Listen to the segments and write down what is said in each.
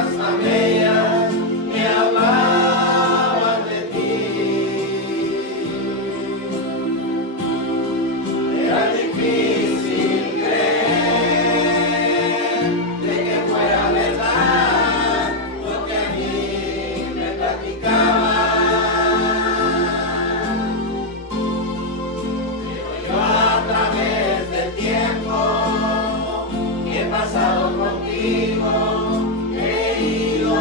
palabras tan bellas me hablaban de ti. Era difícil creer de que fuera verdad lo que a mí me platicaban. Pero yo a través del tiempo que he pasado contigo, he ido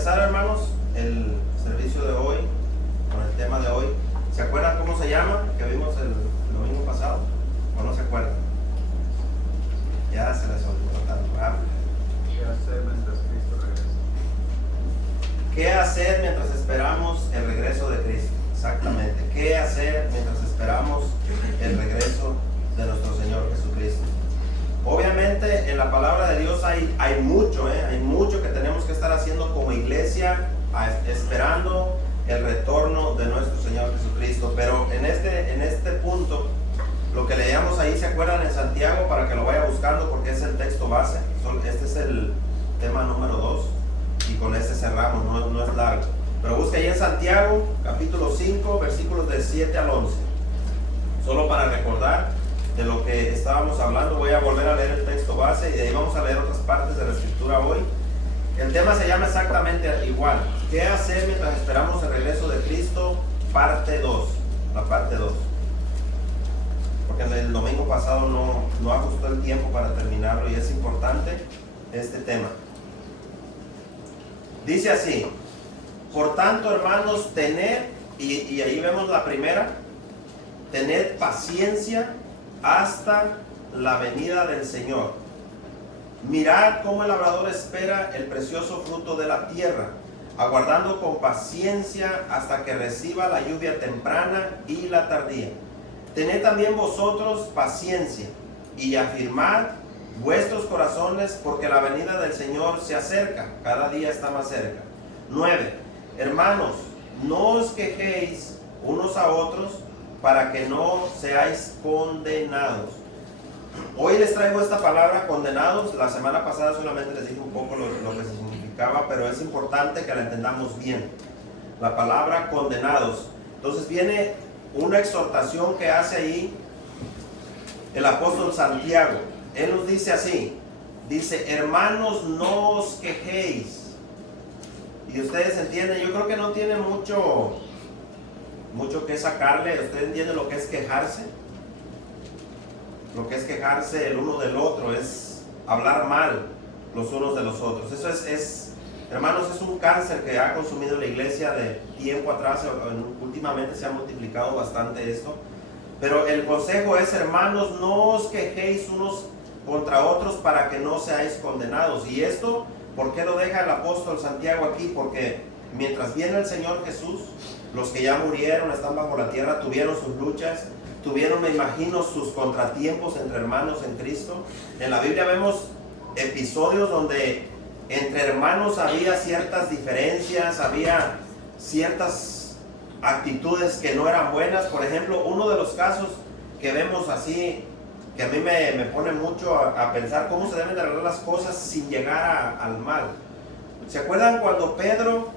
empezar, hermanos, el servicio de hoy, con el tema de hoy, ¿se acuerdan cómo se llama? Que vimos el domingo pasado, ¿o no se acuerdan? Ya se les olvidó tan rápido. ¿Qué hacer mientras Cristo regresa? ¿Qué hacer mientras esperamos el regreso de Cristo? Exactamente. ¿Qué hacer mientras esperamos el regreso de nuestro Señor Jesucristo? Obviamente en la palabra de Dios hay mucho, hay mucho que tenemos que estar haciendo como iglesia, esperando el retorno de nuestro Señor Jesucristo. Pero en este punto, lo que leíamos ahí, ¿se acuerdan en Santiago? Para que lo vaya buscando, porque es el texto base. Este es el tema número 2 y con este cerramos, no es largo. Pero busca ahí en Santiago, capítulo 5, versículos del 7 al 11. Solo para recordar de lo que estábamos hablando, voy a volver a leer el texto base y de ahí vamos a leer otras partes de la escritura hoy. El tema se llama exactamente igual: ¿qué hacer mientras esperamos el regreso de Cristo? Parte 2, la parte 2. Porque en el domingo pasado no ajustó el tiempo para terminarlo y es importante este tema. Dice así: por tanto, hermanos, tened, y ahí vemos la primera, tened paciencia hasta la venida del Señor. Mirad cómo el labrador espera el precioso fruto de la tierra, aguardando con paciencia hasta que reciba la lluvia temprana y la tardía. Tened también vosotros paciencia y afirmad vuestros corazones, porque la venida del Señor se acerca, cada día está más cerca. 9. Hermanos, no os quejéis unos a otros para que no seáis condenados. Hoy les traigo esta palabra, condenados. La semana pasada solamente les dije un poco lo que significaba, pero es importante que la entendamos bien. La palabra condenados. Entonces viene una exhortación que hace ahí el apóstol Santiago. Él nos dice así, dice: hermanos, no os quejéis. Y ustedes entienden, yo creo que no tiene mucho que sacarle. Ustedes entienden lo que es quejarse. Lo que es quejarse el uno del otro es hablar mal los unos de los otros. Eso es, hermanos, es un cáncer que ha consumido la iglesia de tiempo atrás. Últimamente se ha multiplicado bastante esto. Pero el consejo es: hermanos, no os quejéis unos contra otros para que no seáis condenados. Y esto, ¿por qué lo deja el apóstol Santiago aquí? Porque mientras viene el Señor Jesús, los que ya murieron, están bajo la tierra, tuvieron sus luchas, tuvieron, me imagino, sus contratiempos entre hermanos en Cristo. En la Biblia vemos episodios donde entre hermanos había ciertas diferencias, había ciertas actitudes que no eran buenas. Por ejemplo, uno de los casos que vemos así, que a mí me pone mucho a pensar cómo se deben de arreglar las cosas sin llegar al mal. ¿Se acuerdan cuando Pedro,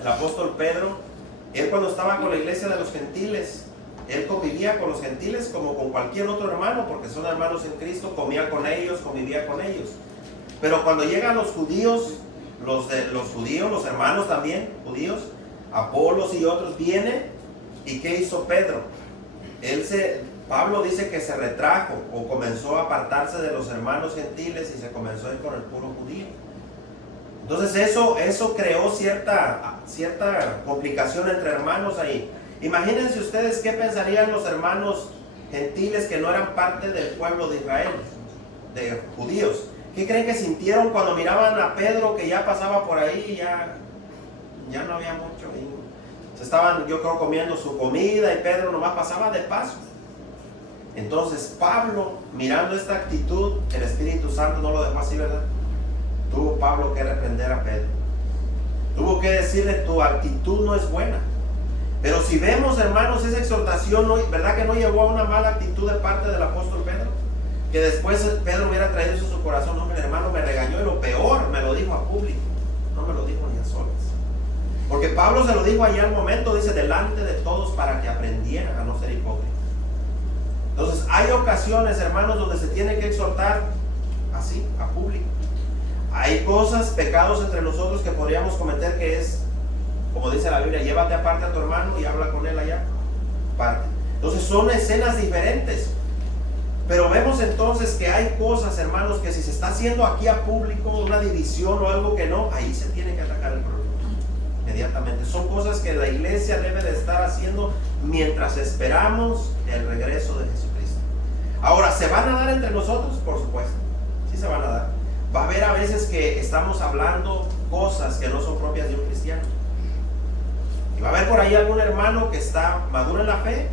el apóstol Pedro, él cuando estaba con la iglesia de los gentiles, él convivía con los gentiles como con cualquier otro hermano, porque son hermanos en Cristo, comía con ellos, convivía con ellos. Pero cuando llegan los judíos, los hermanos también, judíos, Apolos y otros, vienen, ¿y qué hizo Pedro? Pablo dice que se retrajo o comenzó a apartarse de los hermanos gentiles y se comenzó a ir con el puro judío. Entonces eso creó cierta complicación entre hermanos ahí. Imagínense ustedes qué pensarían los hermanos gentiles que no eran parte del pueblo de Israel, de judíos. ¿Qué creen que sintieron cuando miraban a Pedro que ya pasaba por ahí y ya no había mucho? Se estaban, yo creo, comiendo su comida y Pedro nomás pasaba de paso. Entonces Pablo, mirando esta actitud, el Espíritu Santo no lo dejó así, ¿verdad? Tuvo Pablo que reprender a Pedro. Tuvo que decirle: tu actitud no es buena. Pero si vemos, hermanos, esa exhortación, ¿verdad que no llevó a una mala actitud de parte del apóstol Pedro? Que después Pedro hubiera traído eso a su corazón: no, mi hermano me regañó, y lo peor, me lo dijo a público, no me lo dijo ni a solas. Porque Pablo se lo dijo allá al momento, dice, delante de todos, para que aprendieran a no ser hipócritas. Entonces hay ocasiones, hermanos, donde se tiene que exhortar así, a público. Hay cosas, pecados entre nosotros que podríamos cometer, que es, como dice la Biblia, llévate aparte a tu hermano y habla con él allá aparte. Entonces son escenas diferentes. Pero vemos entonces que hay cosas, hermanos, que si se está haciendo aquí a público, una división o algo que no, ahí se tiene que atacar el problema inmediatamente. Son cosas que la iglesia debe de estar haciendo mientras esperamos el regreso de Jesucristo. Ahora, ¿se van a dar entre nosotros? Por supuesto, sí se van a dar. Va a haber a veces que estamos hablando cosas que no son propias de un cristiano. Y va a haber por ahí algún hermano que está maduro en la fe,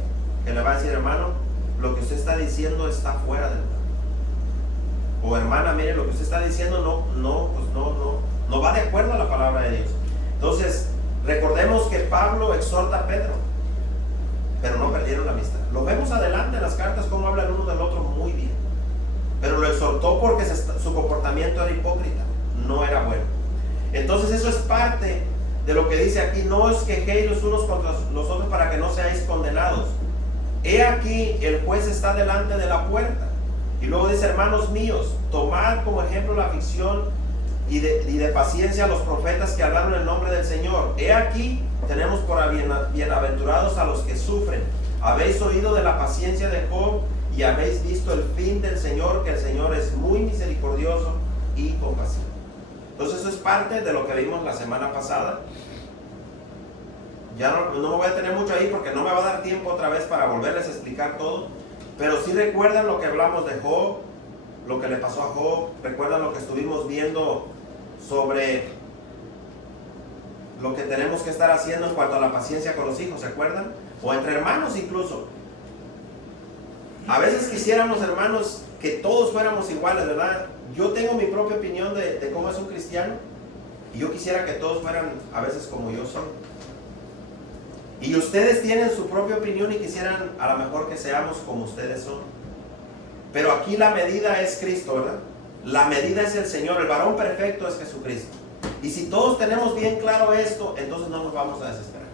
que le va a decir: hermano, lo que usted está diciendo está fuera del lugar. O hermana, mire, lo que usted está diciendo no va de acuerdo a la palabra de Dios. Entonces, recordemos que Pablo exhorta a Pedro, pero no perdieron la amistad. Lo vemos adelante en las cartas, cómo hablan uno del otro muy bien. Pero lo exhortó porque su comportamiento era hipócrita, no era bueno. Entonces eso es parte de lo que dice aquí: no os quejéis los unos contra los otros para que no seáis condenados. He aquí, el juez está delante de la puerta. Y luego dice: hermanos míos, tomad como ejemplo la aflicción y de paciencia a los profetas que hablaron en el nombre del Señor. He aquí, tenemos por bienaventurados a los que sufren. Habéis oído de la paciencia de Job y habéis visto el fin del Señor, que el Señor es muy misericordioso y compasivo. Entonces eso es parte de lo que vimos la semana pasada. Ya no me voy a tener mucho ahí porque no me va a dar tiempo otra vez para volverles a explicar todo. Pero sí recuerdan lo que hablamos de Job, lo que le pasó a Job. Recuerdan lo que estuvimos viendo sobre lo que tenemos que estar haciendo en cuanto a la paciencia con los hijos, ¿se acuerdan? O entre hermanos incluso. A veces quisiéramos, hermanos, que todos fuéramos iguales, ¿verdad? Yo tengo mi propia opinión de cómo es un cristiano, y yo quisiera que todos fueran a veces como yo soy. Y ustedes tienen su propia opinión y quisieran a lo mejor que seamos como ustedes son. Pero aquí la medida es Cristo, ¿verdad? La medida es el Señor, el varón perfecto es Jesucristo. Y si todos tenemos bien claro esto, entonces no nos vamos a desesperar.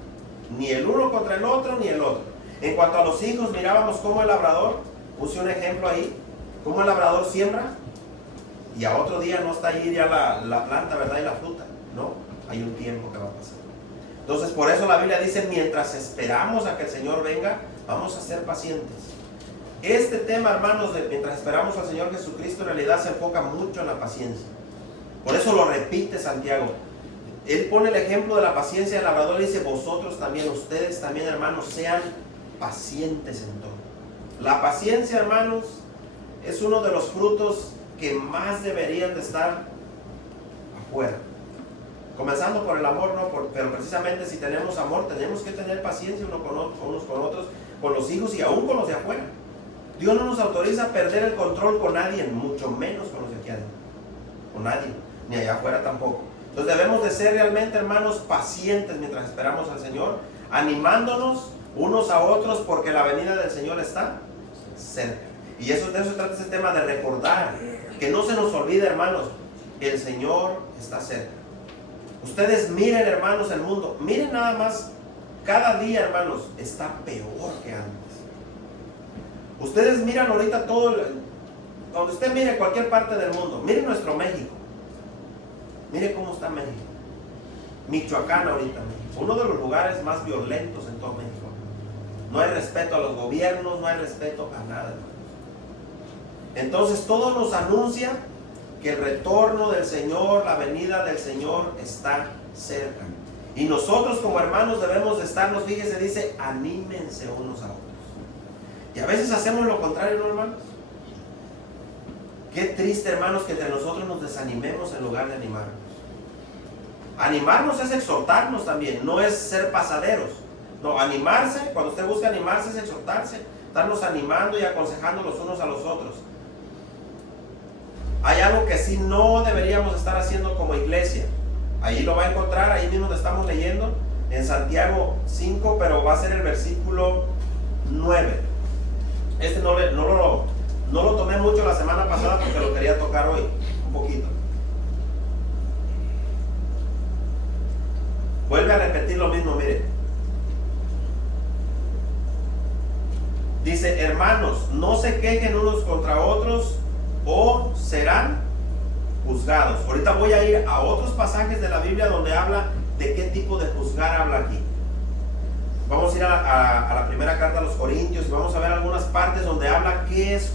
Ni el uno contra el otro, ni el otro. En cuanto a los hijos, mirábamos cómo el labrador, puse un ejemplo ahí, cómo el labrador siembra y a otro día no está allí ya la planta, ¿verdad? Y la fruta. No, hay un tiempo que va a pasar. Entonces por eso la Biblia dice: mientras esperamos a que el Señor venga, vamos a ser pacientes. Este tema, hermanos, de mientras esperamos al Señor Jesucristo, en realidad se enfoca mucho en la paciencia. Por eso lo repite Santiago. Él pone el ejemplo de la paciencia del labrador y dice: vosotros también, ustedes también, hermanos, sean pacientes en todo. La paciencia, hermanos, es uno de los frutos que más deberían de estar afuera. Comenzando por el amor, ¿no? Pero precisamente si tenemos amor, tenemos que tener paciencia unos con otros, con los hijos y aún con los de afuera. Dios no nos autoriza a perder el control con nadie, mucho menos con los de aquí adentro. Con nadie, ni allá afuera tampoco. Entonces debemos de ser realmente, hermanos, pacientes mientras esperamos al Señor, animándonos unos a otros porque la venida del Señor está cerca. Y de eso trata ese tema, de recordar, que no se nos olvide, hermanos, el Señor está cerca. Ustedes miren, hermanos, el mundo, miren nada más, cada día, hermanos, está peor que antes. Ustedes miran ahorita todo, donde usted mire cualquier parte del mundo, miren nuestro México, miren cómo está México. Michoacán ahorita, México, uno de los lugares más violentos en todo México. No hay respeto a los gobiernos, no hay respeto a nada, hermanos. Entonces todo nos anuncia que el retorno del Señor, la venida del Señor está cerca. Y nosotros como hermanos debemos de estarnos, fíjese, dice, anímense unos a otros. Y a veces hacemos lo contrario, ¿no, hermanos? Qué triste, hermanos, que entre nosotros nos desanimemos en lugar de animarnos. Animarnos es exhortarnos también, no es ser pasaderos. No, animarse, cuando usted busca animarse, es exhortarse, estarnos animando y aconsejando los unos a los otros. Hay algo que sí no deberíamos estar haciendo como iglesia. Ahí lo va a encontrar, ahí mismo lo estamos leyendo, en Santiago 5, pero va a ser el versículo 9. Este no lo tomé mucho la semana pasada porque lo quería tocar hoy, un poquito. Vuelve a repetir lo mismo, mire. Dice: hermanos, no se quejen unos contra otros o serán juzgados. Ahorita voy a ir a otros pasajes de la Biblia donde habla de qué tipo de juzgar habla aquí. Vamos a ir a la primera carta a los Corintios y vamos a ver algunas partes donde habla qué es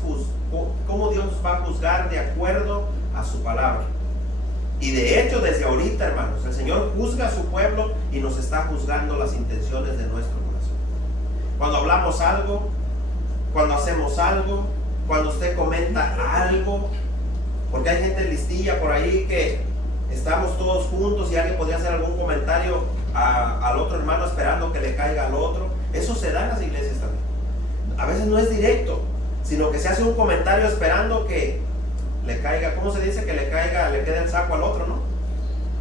cómo Dios nos va a juzgar de acuerdo a su palabra. Y de hecho, desde ahorita, hermanos, el Señor juzga a su pueblo y nos está juzgando las intenciones de nuestro corazón. Cuando hablamos algo, cuando hacemos algo, cuando usted comenta algo, porque hay gente listilla por ahí que estamos todos juntos y alguien podría hacer algún comentario al otro hermano esperando que le caiga al otro. Eso se da en las iglesias también. A veces no es directo, sino que se hace un comentario esperando que le caiga, ¿cómo se dice? Que le quede el saco al otro, ¿no?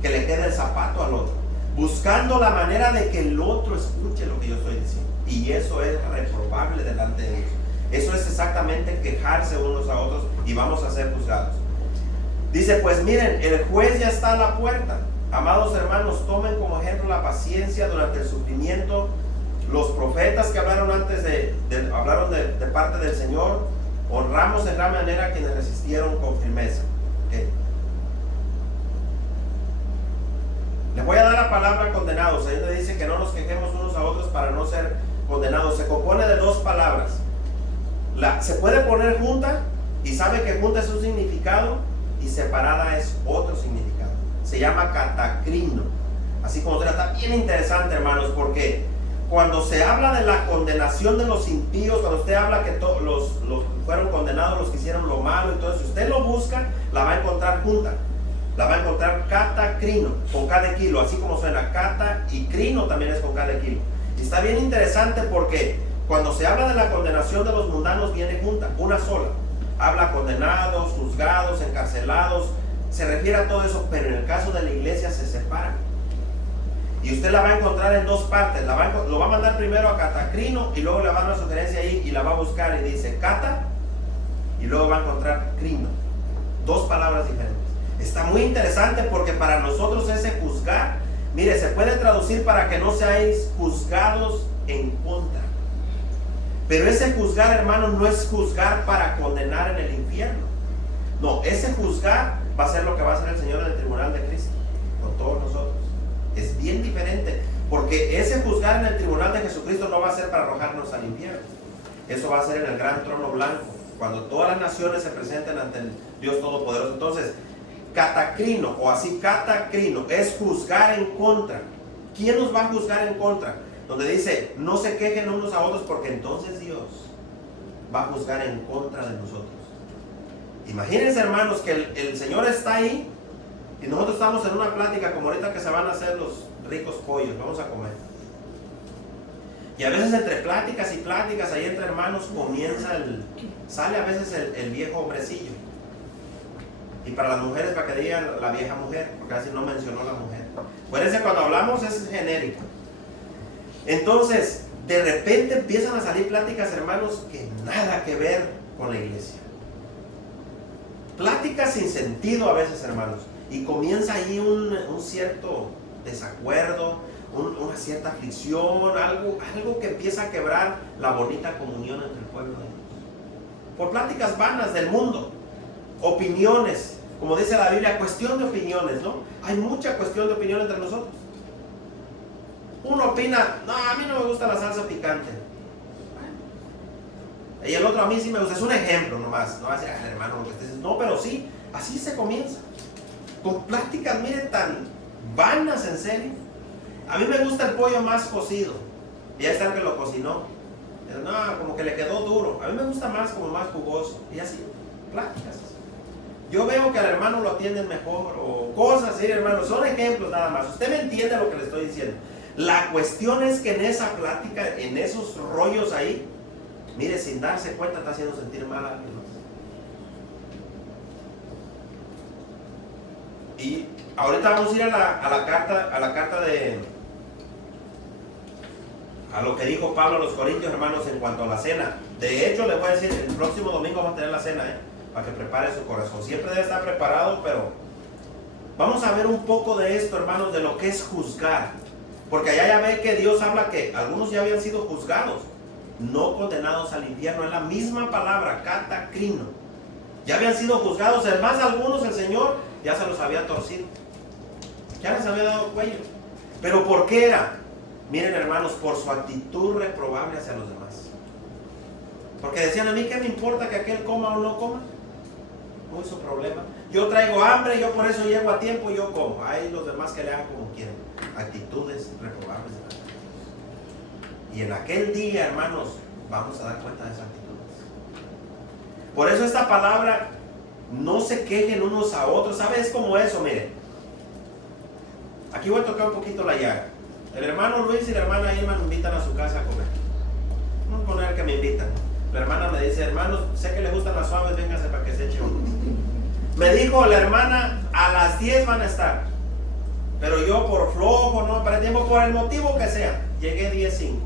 Que le quede el zapato al otro. Buscando la manera de que el otro escuche lo que yo estoy diciendo. Y eso es reprobable delante de Dios. Eso es exactamente quejarse unos a otros y vamos a ser juzgados. Dice, pues miren, el juez ya está a la puerta. Amados hermanos, tomen como ejemplo la paciencia durante el sufrimiento. Los profetas que hablaron antes hablaron de parte del Señor. Honramos en gran manera a quienes resistieron con firmeza. ¿Okay? Les voy a dar la palabra condenados. Ahí donde dice que no nos quejemos unos a otros para no ser condenados. Se compone de dos palabras. Se puede poner junta y sabe que junta es un significado y separada es otro significado. Se llama catacrino. Así como está bien interesante, hermanos, porque cuando se habla de la condenación de los impíos, cuando usted habla que los fueron condenados los que hicieron lo malo, entonces si usted lo busca, la va a encontrar junta. La va a encontrar catacrino, con K de kilo, así como suena cata, y crino también es con K de kilo. Y está bien interesante porque cuando se habla de la condenación de los mundanos viene junta, una sola. Habla condenados, juzgados, encarcelados, se refiere a todo eso, pero en el caso de la iglesia se separa. Y usted la va a encontrar en dos partes. Lo va a mandar primero a catacrino y luego le va a dar una sugerencia ahí y la va a buscar y dice cata y luego va a encontrar crino. Dos palabras diferentes. Está muy interesante porque para nosotros ese juzgar, mire, se puede traducir para que no seáis juzgados en contra. Pero ese juzgar, hermano, no es juzgar para condenar en el infierno. No, ese juzgar va a ser lo que va a hacer el Señor en el tribunal de Cristo con todos nosotros. Es bien diferente, porque ese juzgar en el tribunal de Jesucristo no va a ser para arrojarnos al infierno. Eso va a ser en el gran trono blanco, cuando todas las naciones se presenten ante el Dios Todopoderoso. Entonces, catacrino o así catacrino es juzgar en contra. ¿Quién nos va a juzgar en contra? Donde dice, no se quejen unos a otros porque entonces Dios va a juzgar en contra de nosotros. Imagínense, hermanos, que el Señor está ahí y nosotros estamos en una plática como ahorita que se van a hacer los ricos pollos, vamos a comer. Y a veces entre pláticas y pláticas, ahí entre hermanos sale a veces el viejo hombrecillo. Y para las mujeres, para que digan la vieja mujer, porque así no mencionó la mujer. Acuérdense, cuando hablamos es genérico. Entonces, de repente empiezan a salir pláticas, hermanos, que nada que ver con la iglesia. Pláticas sin sentido a veces, hermanos. Y comienza ahí un cierto desacuerdo, una cierta aflicción, algo que empieza a quebrar la bonita comunión entre el pueblo de Dios. Por pláticas vanas del mundo, opiniones, como dice la Biblia, cuestión de opiniones, ¿no? Hay mucha cuestión de opinión entre nosotros. Uno opina, no, a mí no me gusta la salsa picante. Y el otro, a mí sí me gusta. Es un ejemplo nomás. No va a decir, hermano, lo que estés diciendo. No, pero sí, así se comienza. Con pláticas, miren, tan vanas, en serio. A mí me gusta el pollo más cocido. Y ya está el que lo cocinó. No, como que le quedó duro. A mí me gusta más, como más jugoso. Y así, pláticas. Yo veo que al hermano lo atienden mejor. O cosas así, hermano. Son ejemplos nada más. Usted me entiende lo que le estoy diciendo. La cuestión es que en esa plática, en esos rollos ahí, mire, sin darse cuenta está haciendo sentir mal a alguien más. Y ahorita vamos a ir a la carta a lo que dijo Pablo a los Corintios, hermanos, en cuanto a la cena. De hecho, les voy a decir, el próximo domingo vamos a tener la cena, para que prepare su corazón. Siempre debe estar preparado, pero vamos a ver un poco de esto, hermanos, de lo que es juzgar. Porque allá ya ve que Dios habla que algunos ya habían sido juzgados, no condenados al infierno. Es la misma palabra, catacrino. Ya habían sido juzgados, además algunos el Señor ya se los había torcido, ya les había dado cuello. ¿Pero por qué era? Miren, hermanos, por su actitud reprobable hacia los demás. Porque decían, a mí qué me importa que aquel coma o no coma. No es su problema. Yo traigo hambre, yo por eso llego a tiempo, yo como. Hay los demás que le hagan como quieran. Actitudes reprobables. Y en aquel día, hermanos, vamos a dar cuenta de esas actitudes. Por eso esta palabra, no se quejen unos a otros. ¿Sabes cómo eso? Miren. Aquí voy a tocar un poquito la llaga. El hermano Luis y la hermana Irma me invitan a su casa a comer. No poner que me invitan. La hermana me dice, hermano, sé que le gustan las suaves, véngase para que se eche uno. Me dijo la hermana, a las 10 van a estar. Pero yo por flojo, no para tiempo, por el motivo que sea, llegué 10:05.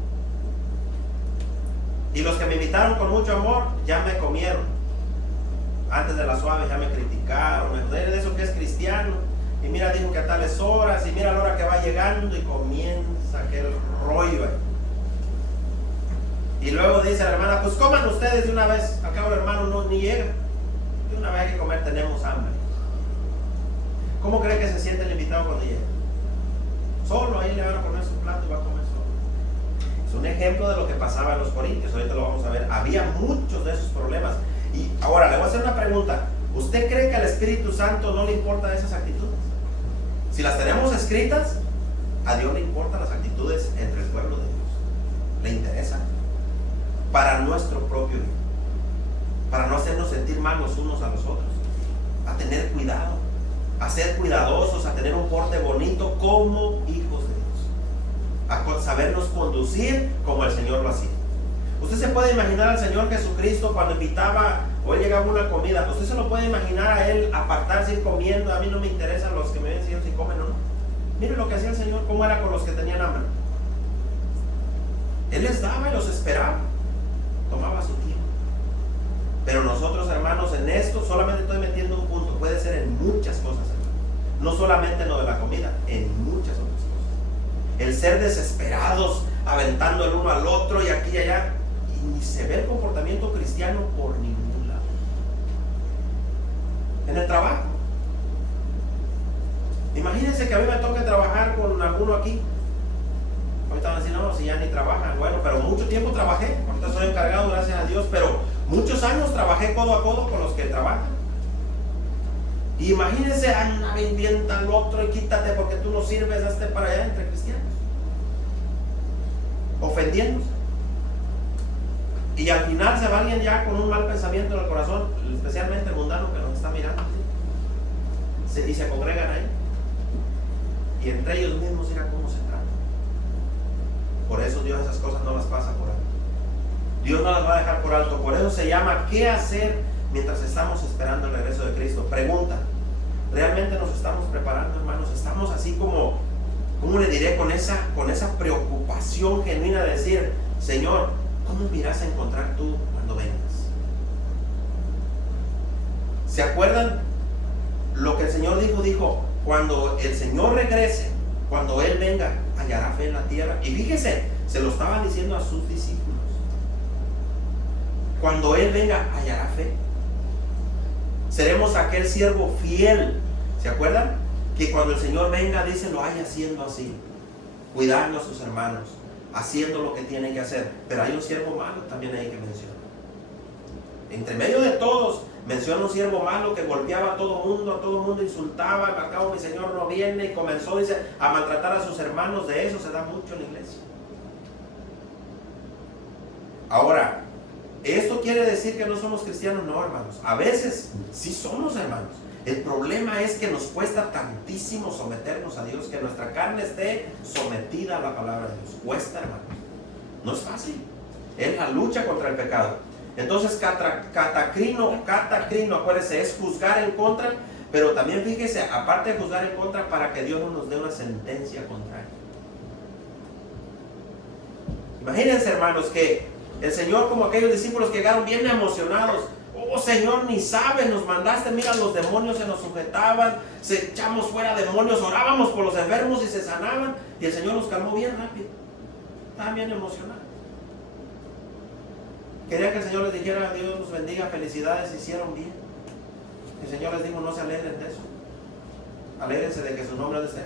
Y los que me invitaron con mucho amor, ya me comieron. Antes de las suaves ya me criticaron, me dijeron, de eso que es cristiano. Y mira, dijo que a tales horas, y mira la hora que va llegando, y comienza aquel rollo ahí. Y luego dice la hermana, pues coman ustedes de una vez. Acá el hermano no ni llega. De una vez hay que comer, tenemos hambre. ¿Cómo cree que se siente el invitado cuando llega? Solo ahí le van a poner su plato y va a comer solo. Es un ejemplo de lo que pasaba en los Corintios. Ahorita lo vamos a ver. Había muchos de esos problemas. Y ahora le voy a hacer una pregunta. ¿Usted cree que al Espíritu Santo no le importan esas actitudes? Si las tenemos escritas, a Dios le importan las actitudes entre el pueblo de Dios. Le interesa. Para nuestro propio bien. Para no hacernos sentir mal los unos a los otros. A tener cuidado. A ser cuidadosos. A tener un porte bonito como hijos de Dios. A sabernos conducir como el Señor lo hacía. Usted se puede imaginar al Señor Jesucristo cuando invitaba o él llegaba a una comida. Usted se lo puede imaginar a él apartarse, ir comiendo. A mí no me interesan los que me ven si comen o no. Mire lo que hacía el Señor, cómo era con los que tenían hambre. Él les daba y los esperaba. Tomaba su tiempo. Pero nosotros, hermanos, en esto solamente estoy metiendo un punto. Puede ser en muchas cosas, hermanos. No solamente en lo de la comida, en muchas otras cosas. El ser desesperados, aventando el uno al otro y aquí y allá. Y ni se ve el comportamiento cristiano por ningún lado. En el trabajo. Imagínense que a mí me toque trabajar con alguno aquí. Ahorita van a decir, no, si ya ni trabajan. Bueno, pero mucho tiempo trabajé. Ahorita soy encargado, gracias a Dios. Pero muchos años trabajé codo a codo con los que trabajan. Y imagínense, anda, vienta al otro y quítate porque tú no sirves, hazte para allá entre cristianos. Ofendiéndose. Y al final se va alguien ya con un mal pensamiento en el corazón, especialmente el mundano que nos está mirando. ¿Sí? Y se congregan ahí. Y entre ellos mismos mira cómo se tratan. Por eso Dios esas cosas no las pasa por alto. Dios no las va a dejar por alto. Por eso se llama ¿qué hacer mientras estamos esperando el regreso de Cristo? Pregunta. ¿Realmente nos estamos preparando, hermanos? Estamos así como, ¿cómo le diré? Con esa preocupación genuina de decir, Señor, ¿cómo me irás a encontrar tú cuando vengas? ¿Se acuerdan lo que el Señor dijo? Cuando el Señor regrese, cuando Él venga, hallará fe en la tierra. Y fíjese, se lo estaban diciendo a sus discípulos. Cuando Él venga, hallará fe. Seremos aquel siervo fiel. ¿Se acuerdan? Que cuando el Señor venga, dice, lo haya haciendo así. Cuidando a sus hermanos. Haciendo lo que tienen que hacer. Pero hay un siervo malo también ahí que menciona. Entre medio de todos, menciona un siervo malo que golpeaba a todo mundo insultaba. Al cabo mi Señor no viene. Y comenzó, dice, a maltratar a sus hermanos. De eso se da mucho en la iglesia. Ahora, ¿esto quiere decir que no somos cristianos? No, hermanos. A veces sí somos, hermanos. El problema es que nos cuesta tantísimo someternos a Dios, que nuestra carne esté sometida a la palabra de Dios. Cuesta, hermanos. No es fácil. Es la lucha contra el pecado. Entonces, catacrino, acuérdense, es juzgar en contra, pero también fíjese, aparte de juzgar en contra, para que Dios no nos dé una sentencia contraria. Imagínense, hermanos, que el Señor, como aquellos discípulos que llegaron bien emocionados. Oh Señor, ni sabes, nos mandaste, mira, los demonios se nos sujetaban, se echamos fuera demonios, orábamos por los enfermos y se sanaban, y el Señor los calmó bien rápido. Estaban bien emocionados. Querían que el Señor les dijera, Dios los bendiga, felicidades, hicieron bien. El Señor les dijo, no se alegren de eso. Alégrense de que su nombre esté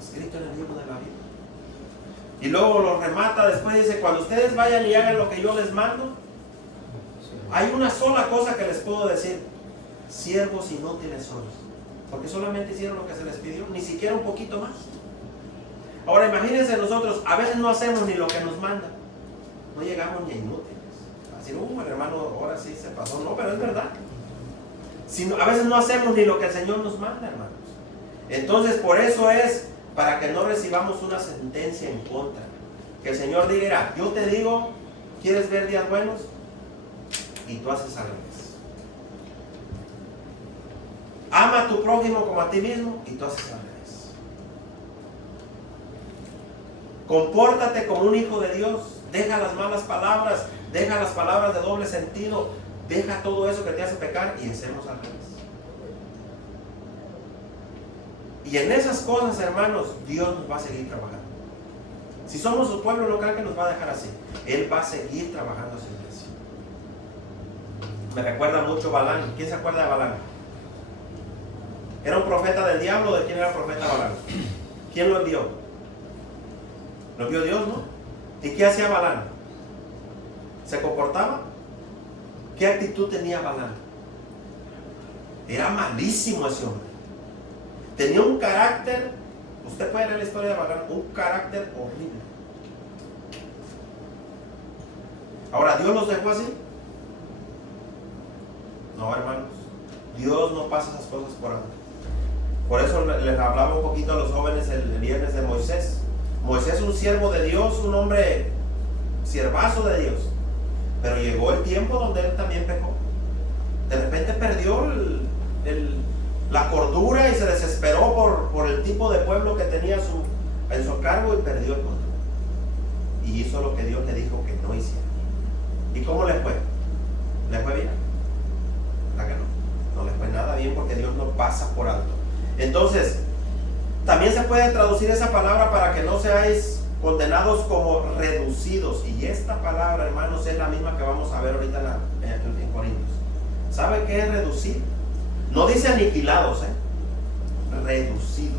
escrito en el libro de la vida. Y luego lo remata después, dice, cuando ustedes vayan y hagan lo que yo les mando, hay una sola cosa que les puedo decir: siervos inútiles sois, porque solamente hicieron lo que se les pidió, ni siquiera un poquito más. Ahora imagínense nosotros, a veces no hacemos ni lo que nos manda, no llegamos ni a inútiles. Así, el hermano ahora sí se pasó, no, pero es verdad. A veces no hacemos ni lo que el Señor nos manda, hermanos. Entonces por eso es, para que no recibamos una sentencia en contra, que el Señor diga, mira, yo te digo, ¿quieres ver días buenos? Y tú haces al revés. Ama a tu prójimo como a ti mismo, y tú haces al revés. Compórtate como un hijo de Dios. Deja las malas palabras, deja las palabras de doble sentido, deja todo eso que te hace pecar y hacemos al revés. Y en esas cosas, hermanos, Dios nos va a seguir trabajando. Si somos su pueblo, no crean que nos va a dejar así. Él va a seguir trabajando en su iglesia. Me recuerda mucho Balán. ¿Quién se acuerda de Balán? ¿Era un profeta del diablo? ¿De quién era el profeta Balán? ¿Quién lo envió? Lo envió Dios, ¿no? ¿Y qué hacía Balán? ¿Se comportaba? ¿Qué actitud tenía Balán? Era malísimo ese hombre. Tenía un carácter, usted puede leer la historia de Balán, un carácter horrible. Ahora, ¿Dios los dejó así? No, hermanos. Dios no pasa esas cosas por alto. Por eso les hablaba un poquito a los jóvenes el viernes de Moisés. Moisés es un siervo de Dios, un hombre siervazo de Dios. Pero llegó el tiempo donde él también pecó. De repente perdió la cordura y se desesperó por el tipo de pueblo que tenía en su cargo y perdió el control. Y hizo lo que Dios le dijo que no hiciera. ¿Y cómo le fue? ¿Le fue bien? ¿Verdad que no? No le fue nada bien, porque Dios no pasa por alto. Entonces, también se puede traducir esa palabra para que no seáis condenados como reducidos. Y esta palabra, hermanos, es la misma que vamos a ver ahorita en Corintios. ¿Sabe qué es reducir? No dice aniquilados, reducidos.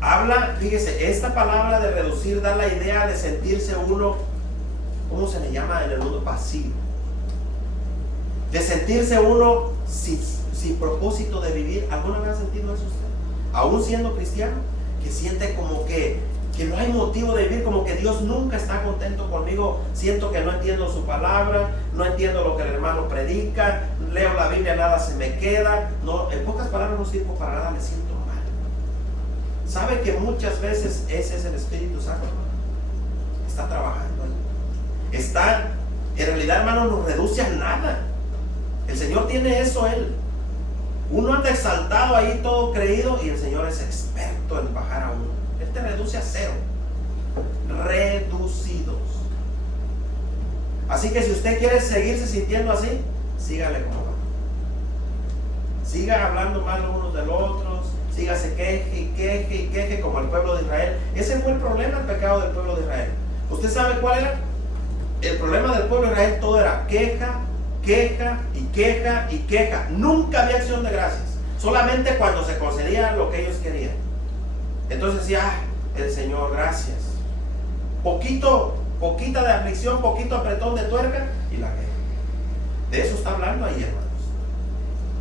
Habla, fíjese, esta palabra de reducir da la idea de sentirse uno, ¿cómo se le llama en el mundo? Pasivo. De sentirse uno sin propósito de vivir. ¿Alguna vez ha sentido eso usted? Aún siendo cristiano, que siente como que no hay motivo de vivir, como que Dios nunca está contento conmigo. Siento que no entiendo su palabra, no entiendo lo que el hermano predica, leo la Biblia, nada se me queda. No, en pocas palabras, no sirvo para nada, me siento mal. ¿Sabe que muchas veces ese es el Espíritu Santo? Está trabajando ahí. Está, en realidad, hermano, nos reduce a nada. El Señor tiene eso Él. Uno anda exaltado ahí, todo creído, y el Señor es experto en bajar a uno. Él te reduce a cero. Reducidos. Así que si usted quiere seguirse sintiendo así, sígale como va. Siga hablando mal unos de los otros, sígase queje como el pueblo de Israel. Ese fue el problema, el pecado del pueblo de Israel. ¿Usted sabe cuál era? El problema del pueblo de Israel, todo era queja y queja. Nunca había acción de gracias. Solamente cuando se concedía lo que ellos querían. Entonces decía, el Señor, gracias. Poquita de aflicción, poquito apretón de tuerca y la queja. De eso está hablando ahí, hermanos.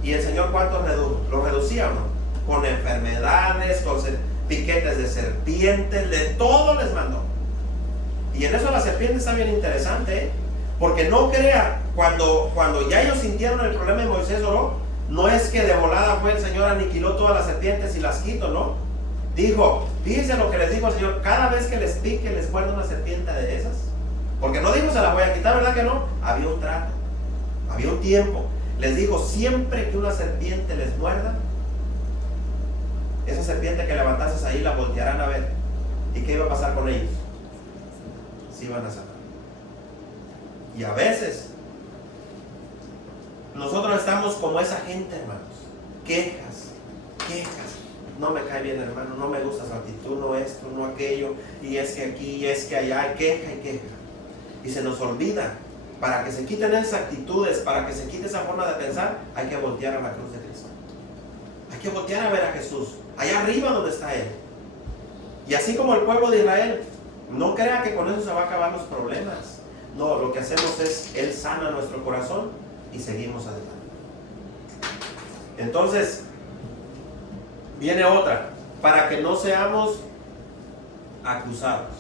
¿Y el Señor cuánto redujo? ¿Lo reducía o no? Con enfermedades, con piquetes de serpientes, de todo les mandó. Y en eso la serpiente está bien interesante, porque no crea, cuando ya ellos sintieron el problema y Moisés oró, no es que de volada fue el Señor, aniquiló todas las serpientes y las quitó, ¿no? Dijo, fíjense lo que les dijo el Señor: cada vez que les pique, les muerde una serpiente de esas. Porque no dijo se la voy a quitar, ¿verdad que no? Había un trato, había un tiempo. Les dijo, siempre que una serpiente les muerda, esa serpiente que levantases ahí la voltearán a ver. ¿Y qué iba a pasar con ellos? Se iban a sanar. Y a veces nosotros estamos como esa gente, hermanos. Quejas. No me cae bien, hermano, no me gusta su actitud, no esto, no aquello, y es que aquí, y es que allá, queja. Y se nos olvida, para que se quiten esas actitudes, para que se quite esa forma de pensar, hay que voltear a la cruz de Cristo. Hay que voltear a ver a Jesús, allá arriba donde está Él. Y así como el pueblo de Israel, no crea que con eso se va a acabar los problemas. No, lo que hacemos es, Él sana nuestro corazón y seguimos adelante. Entonces, viene otra, para que no seamos acusados.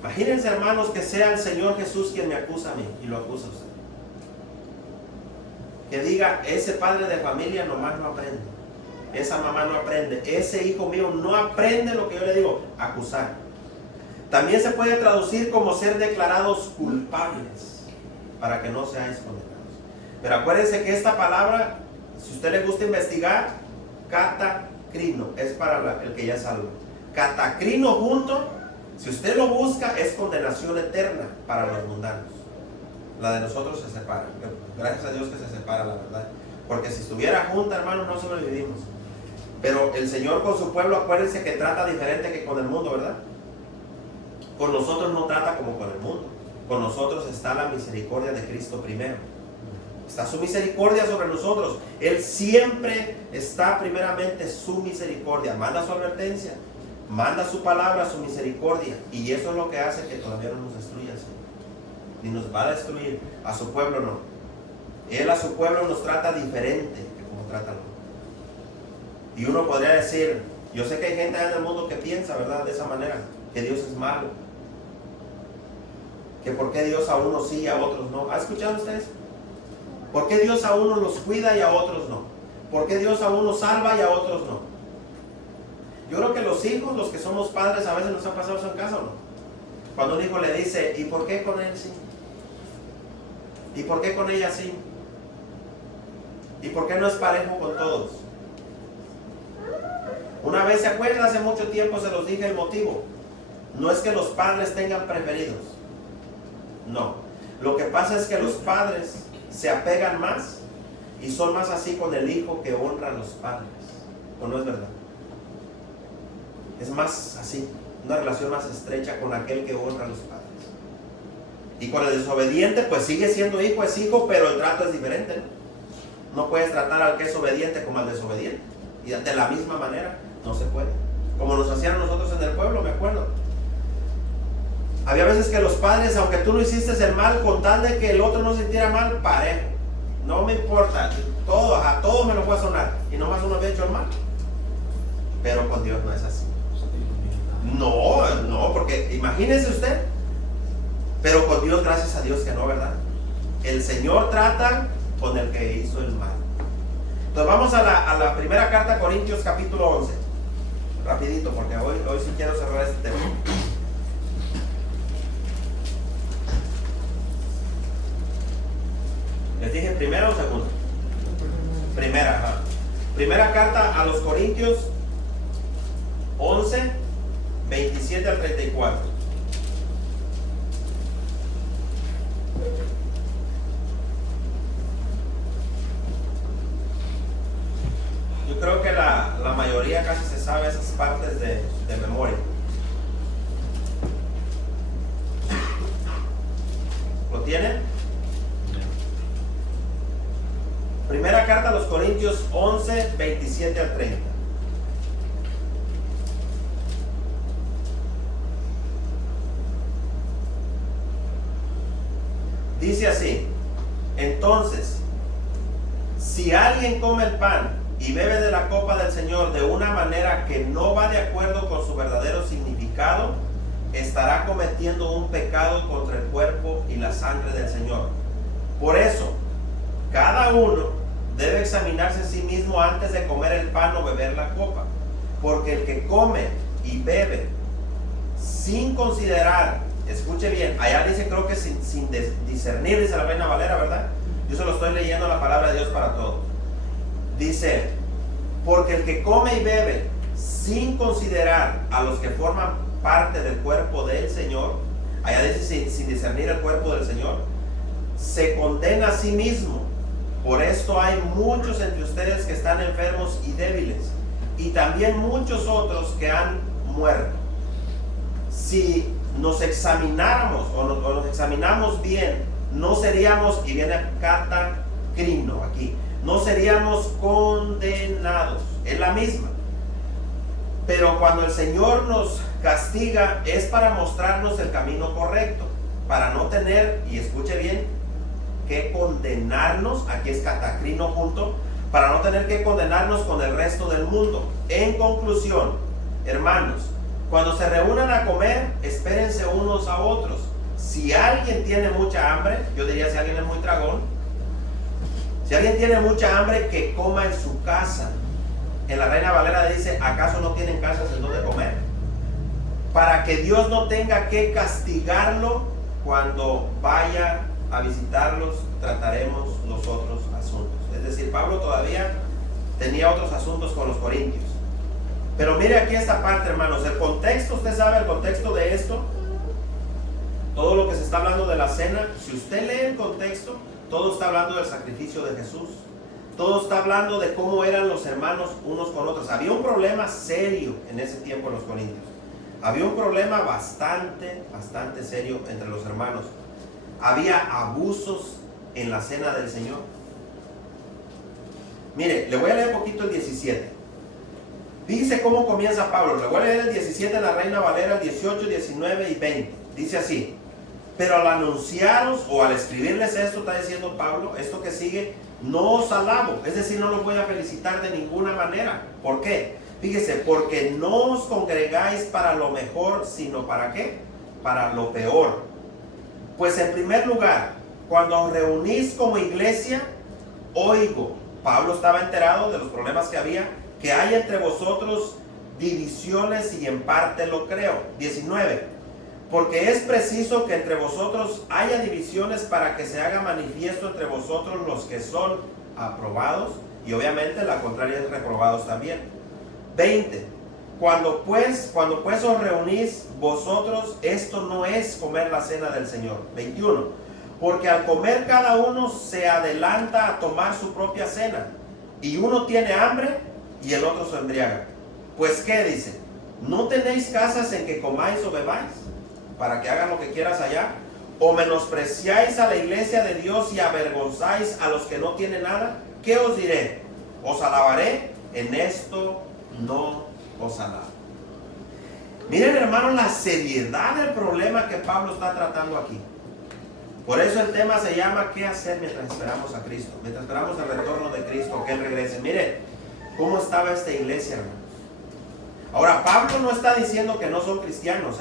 Imagínense, hermanos, que sea el Señor Jesús quien me acusa a mí y lo acusa a usted. Que diga, ese padre de familia nomás no aprende, esa mamá no aprende, ese hijo mío no aprende lo que yo le digo. Acusar. También se puede traducir como ser declarados culpables, para que no seáis condenados. Pero acuérdense que esta palabra, si a usted le gusta investigar, catacrino, es para el que ya es salvo. Catacrino junto, si usted lo busca, es condenación eterna para los mundanos. La de nosotros se separa. Gracias a Dios que se separa, la verdad. Porque si estuviera junta, hermano, no sobrevivimos. Pero el Señor con su pueblo, acuérdense que trata diferente que con el mundo, ¿verdad? Con nosotros no trata como con el mundo. Con nosotros está la misericordia de Cristo primero. Está su misericordia sobre nosotros. Él siempre está primeramente su misericordia. Manda su advertencia, manda su palabra, su misericordia. Y eso es lo que hace que todavía no nos destruya el Señor. Ni nos va a destruir. A su pueblo no. Él a su pueblo nos trata diferente que como trata al mundo. Y uno podría decir, yo sé que hay gente en el mundo que piensa, ¿verdad?, de esa manera, que Dios es malo. Que por qué Dios a unos sí y a otros no. ¿Ha escuchado ustedes? ¿Por qué Dios a unos los cuida y a otros no? ¿Por qué Dios a unos salva y a otros no? Yo creo que los hijos, los que somos padres, a veces nos ha pasado eso en casa, ¿o no? Cuando un hijo le dice, ¿y por qué con él sí? ¿Y por qué con ella sí? ¿Y por qué no es parejo con todos? Una vez, ¿se acuerdan? Hace mucho tiempo se los dije el motivo. No es que los padres tengan preferidos. No. Lo que pasa es que los padres se apegan más y son más así con el hijo que honra a los padres. ¿O no es verdad? Es más así, una relación más estrecha con aquel que honra a los padres. Y con el desobediente, pues sigue siendo hijo, es hijo, pero el trato es diferente. No puedes tratar al que es obediente como al desobediente. Y de la misma manera, no se puede. Como nos hacían nosotros en el pueblo, me acuerdo. Había veces que los padres, aunque tú no hiciste el mal, con tal de que el otro no se sintiera mal, parejo. No me importa, a todos me lo puede sonar. Y nomás uno había hecho el mal. Pero con Dios no es así. No, porque imagínese usted. Pero con Dios, gracias a Dios que no, ¿verdad? El Señor trata con el que hizo el mal. Entonces vamos a la primera carta a Corintios capítulo 11. Rapidito, porque hoy sí quiero cerrar este tema. ¿Les dije primera o segunda? Primera, ajá. Primera carta a los Corintios 11, 27 al 34. Yo creo que la mayoría casi se sabe esas partes de memoria. ¿Lo tienen? Primera carta a los Corintios 11, 27 al 30. Dice así: entonces, si alguien come el pan y bebe de la copa del Señor de una manera que no va de acuerdo con su verdadero significado, estará cometiendo un pecado contra el cuerpo y la sangre del Señor. Por eso, cada uno debe examinarse a sí mismo antes de comer el pan o beber la copa, porque el que come y bebe sin considerar, escuche bien, allá dice, creo que sin discernir, dice la Reina Valera, ¿verdad? Yo se lo estoy leyendo, la palabra de Dios para todos. Dice, porque el que come y bebe sin considerar a los que forman parte del cuerpo del Señor, allá dice sin discernir el cuerpo del Señor, se condena a sí mismo. Por esto hay muchos entre ustedes que están enfermos y débiles, y también muchos otros que han muerto. Si nos examináramos o nos examinamos bien, no seríamos, y viene catacrino aquí, no seríamos condenados. Es la misma. Pero cuando el Señor nos castiga es para mostrarnos el camino correcto, para no tener, y escuche bien, que condenarnos, aquí es catacrino junto, para no tener que condenarnos con el resto del mundo. En conclusión, hermanos, cuando se reúnan a comer, espérense unos a otros. Si alguien tiene mucha hambre, yo diría si alguien es muy tragón, si alguien tiene mucha hambre, que coma en su casa. En la Reina Valera dice, ¿acaso no tienen casas en donde comer? Para que Dios no tenga que castigarlo cuando vaya a visitarlos, trataremos los otros asuntos. Es decir, Pablo todavía tenía otros asuntos con los corintios. Pero mire aquí esta parte, hermanos, el contexto, usted sabe el contexto de esto, todo lo que se está hablando de la cena. Si usted lee el contexto, todo está hablando del sacrificio de Jesús. Todo está hablando de cómo eran los hermanos unos con otros. Había un problema serio en ese tiempo en los corintios. Había un problema bastante serio entre los hermanos. Había abusos en la cena del Señor. Mire, le voy a leer un poquito el 17. Dice cómo comienza Pablo. Le voy a leer el 17 en la Reina Valera, el 18, 19 y 20. Dice así: pero al anunciaros o al escribirles esto, está diciendo Pablo, esto que sigue, no os alabo, es decir, no los voy a felicitar de ninguna manera. ¿Por qué? Fíjese, porque no os congregáis para lo mejor, sino ¿para qué? Para lo peor. Pues en primer lugar, cuando os reunís como iglesia, oigo, Pablo estaba enterado de los problemas que había, que hay entre vosotros divisiones y en parte lo creo. 19. Porque es preciso que entre vosotros haya divisiones para que se haga manifiesto entre vosotros los que son aprobados y obviamente la contraria es reprobados también. 20. Cuando pues os reunís vosotros, esto no es comer la cena del Señor. 21. Porque al comer cada uno se adelanta a tomar su propia cena, y uno tiene hambre y el otro se embriaga. Pues ¿qué dice? ¿No tenéis casas en que comáis o bebáis, para que hagan lo que quieras allá? ¿O menospreciáis a la iglesia de Dios y avergonzáis a los que no tienen nada? ¿Qué os diré? ¿Os alabaré? En esto no os alabo. Miren, hermanos, la seriedad del problema que Pablo está tratando aquí. Por eso el tema se llama ¿qué hacer mientras esperamos a Cristo? Mientras esperamos el retorno de Cristo, que Él regrese. Mire cómo estaba esta iglesia, hermanos. Ahora, Pablo no está diciendo que no son cristianos,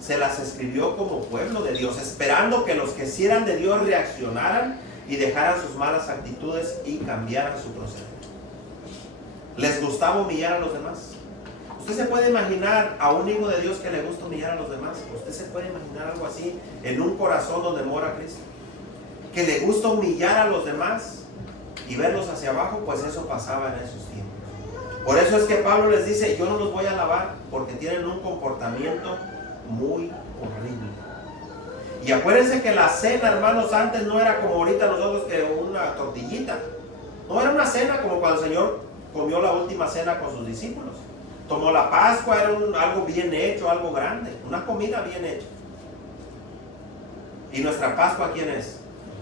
Se las escribió como pueblo de Dios, esperando que los que sí eran de Dios reaccionaran y dejaran sus malas actitudes y cambiaran su proceder. Les gustaba humillar a los demás. Usted se puede imaginar a un hijo de Dios que le gusta humillar a los demás. Usted se puede imaginar algo así en un corazón donde mora Cristo, que le gusta humillar a los demás y verlos hacia abajo. Pues eso pasaba en esos tiempos. Por eso es que Pablo les dice: yo no los voy a alabar porque tienen un comportamiento muy horrible. Y acuérdense que la cena, hermanos, antes no era como ahorita nosotros, que una tortillita. No, era una cena como cuando el Señor comió la última cena con sus discípulos. Tomó la Pascua, era algo bien hecho, algo grande, una comida bien hecha. ¿Y nuestra Pascua quién es?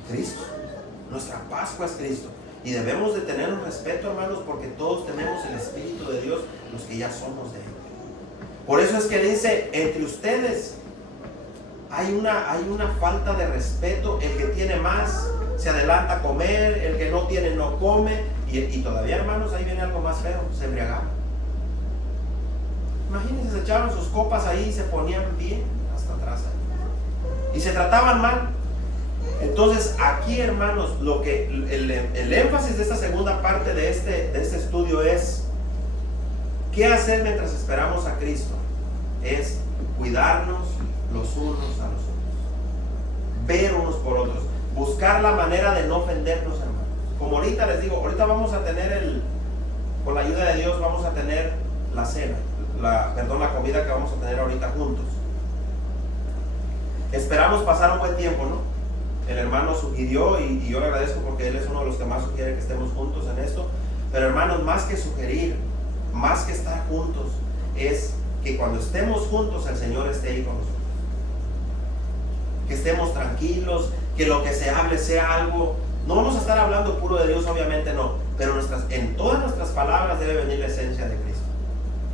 Cristo. Nuestra Pascua es Cristo. Y debemos de tener un respeto, hermanos, porque todos tenemos el Espíritu de Dios, los que ya somos de Él. Por eso es que dice, entre ustedes hay una falta de respeto. El que tiene más se adelanta a comer, el que no tiene no come. Y todavía, hermanos, ahí viene algo más feo: se embriagaban. Imagínense, se echaban sus copas ahí y se ponían bien hasta atrás ahí. Y se trataban mal. Entonces aquí, hermanos, lo que el énfasis de esta segunda parte de este estudio es ¿qué hacer mientras esperamos a Cristo? Es cuidarnos los unos a los otros, ver unos por otros, buscar la manera de no ofendernos, hermanos. Como ahorita les digo, ahorita vamos a tener con la ayuda de Dios vamos a tener la cena, la comida que vamos a tener ahorita juntos. Esperamos pasar un buen tiempo, ¿no? El hermano sugirió, y yo le agradezco porque él es uno de los que más sugiere que estemos juntos en esto. Pero, hermanos, más que sugerir, más que estar juntos, es que cuando estemos juntos el Señor esté ahí con nosotros. Que estemos tranquilos, que lo que se hable sea algo. No vamos a estar hablando puro de Dios, obviamente no, pero en todas nuestras palabras debe venir la esencia de Cristo.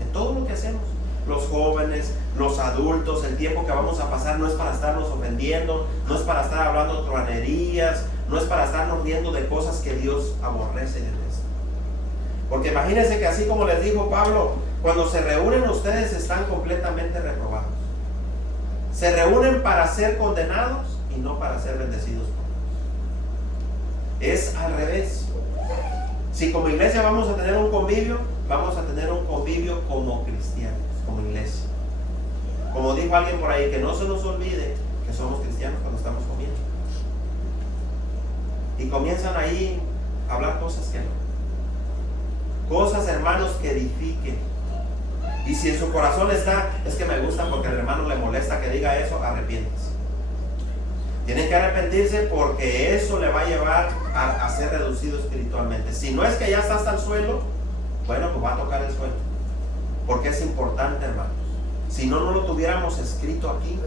En todo lo que hacemos. Los jóvenes, los adultos, el tiempo que vamos a pasar no es para estarnos ofendiendo, no es para estar hablando truanerías, no es para estarnos riendo de cosas que Dios aborrece y detesta. Porque imagínense que así como les dijo Pablo, cuando se reúnen ustedes están completamente reprobados. Se reúnen para ser condenados y no para ser bendecidos por Dios. Es al revés. Si como iglesia vamos a tener un convivio, vamos a tener un convivio como cristianos, como iglesia. Como dijo alguien por ahí, que no se nos olvide que somos cristianos cuando estamos comiendo. Y comienzan ahí a hablar cosas que no. Cosas, hermanos, que edifiquen. Y si en su corazón está, es que me gusta porque el hermano le molesta que diga eso, arrepiéntase. Tienen que arrepentirse porque eso le va a llevar a ser reducido espiritualmente. Si no es que ya está hasta el suelo, bueno, pues va a tocar el suelo. Porque es importante, hermanos. Si no, no lo tuviéramos escrito aquí.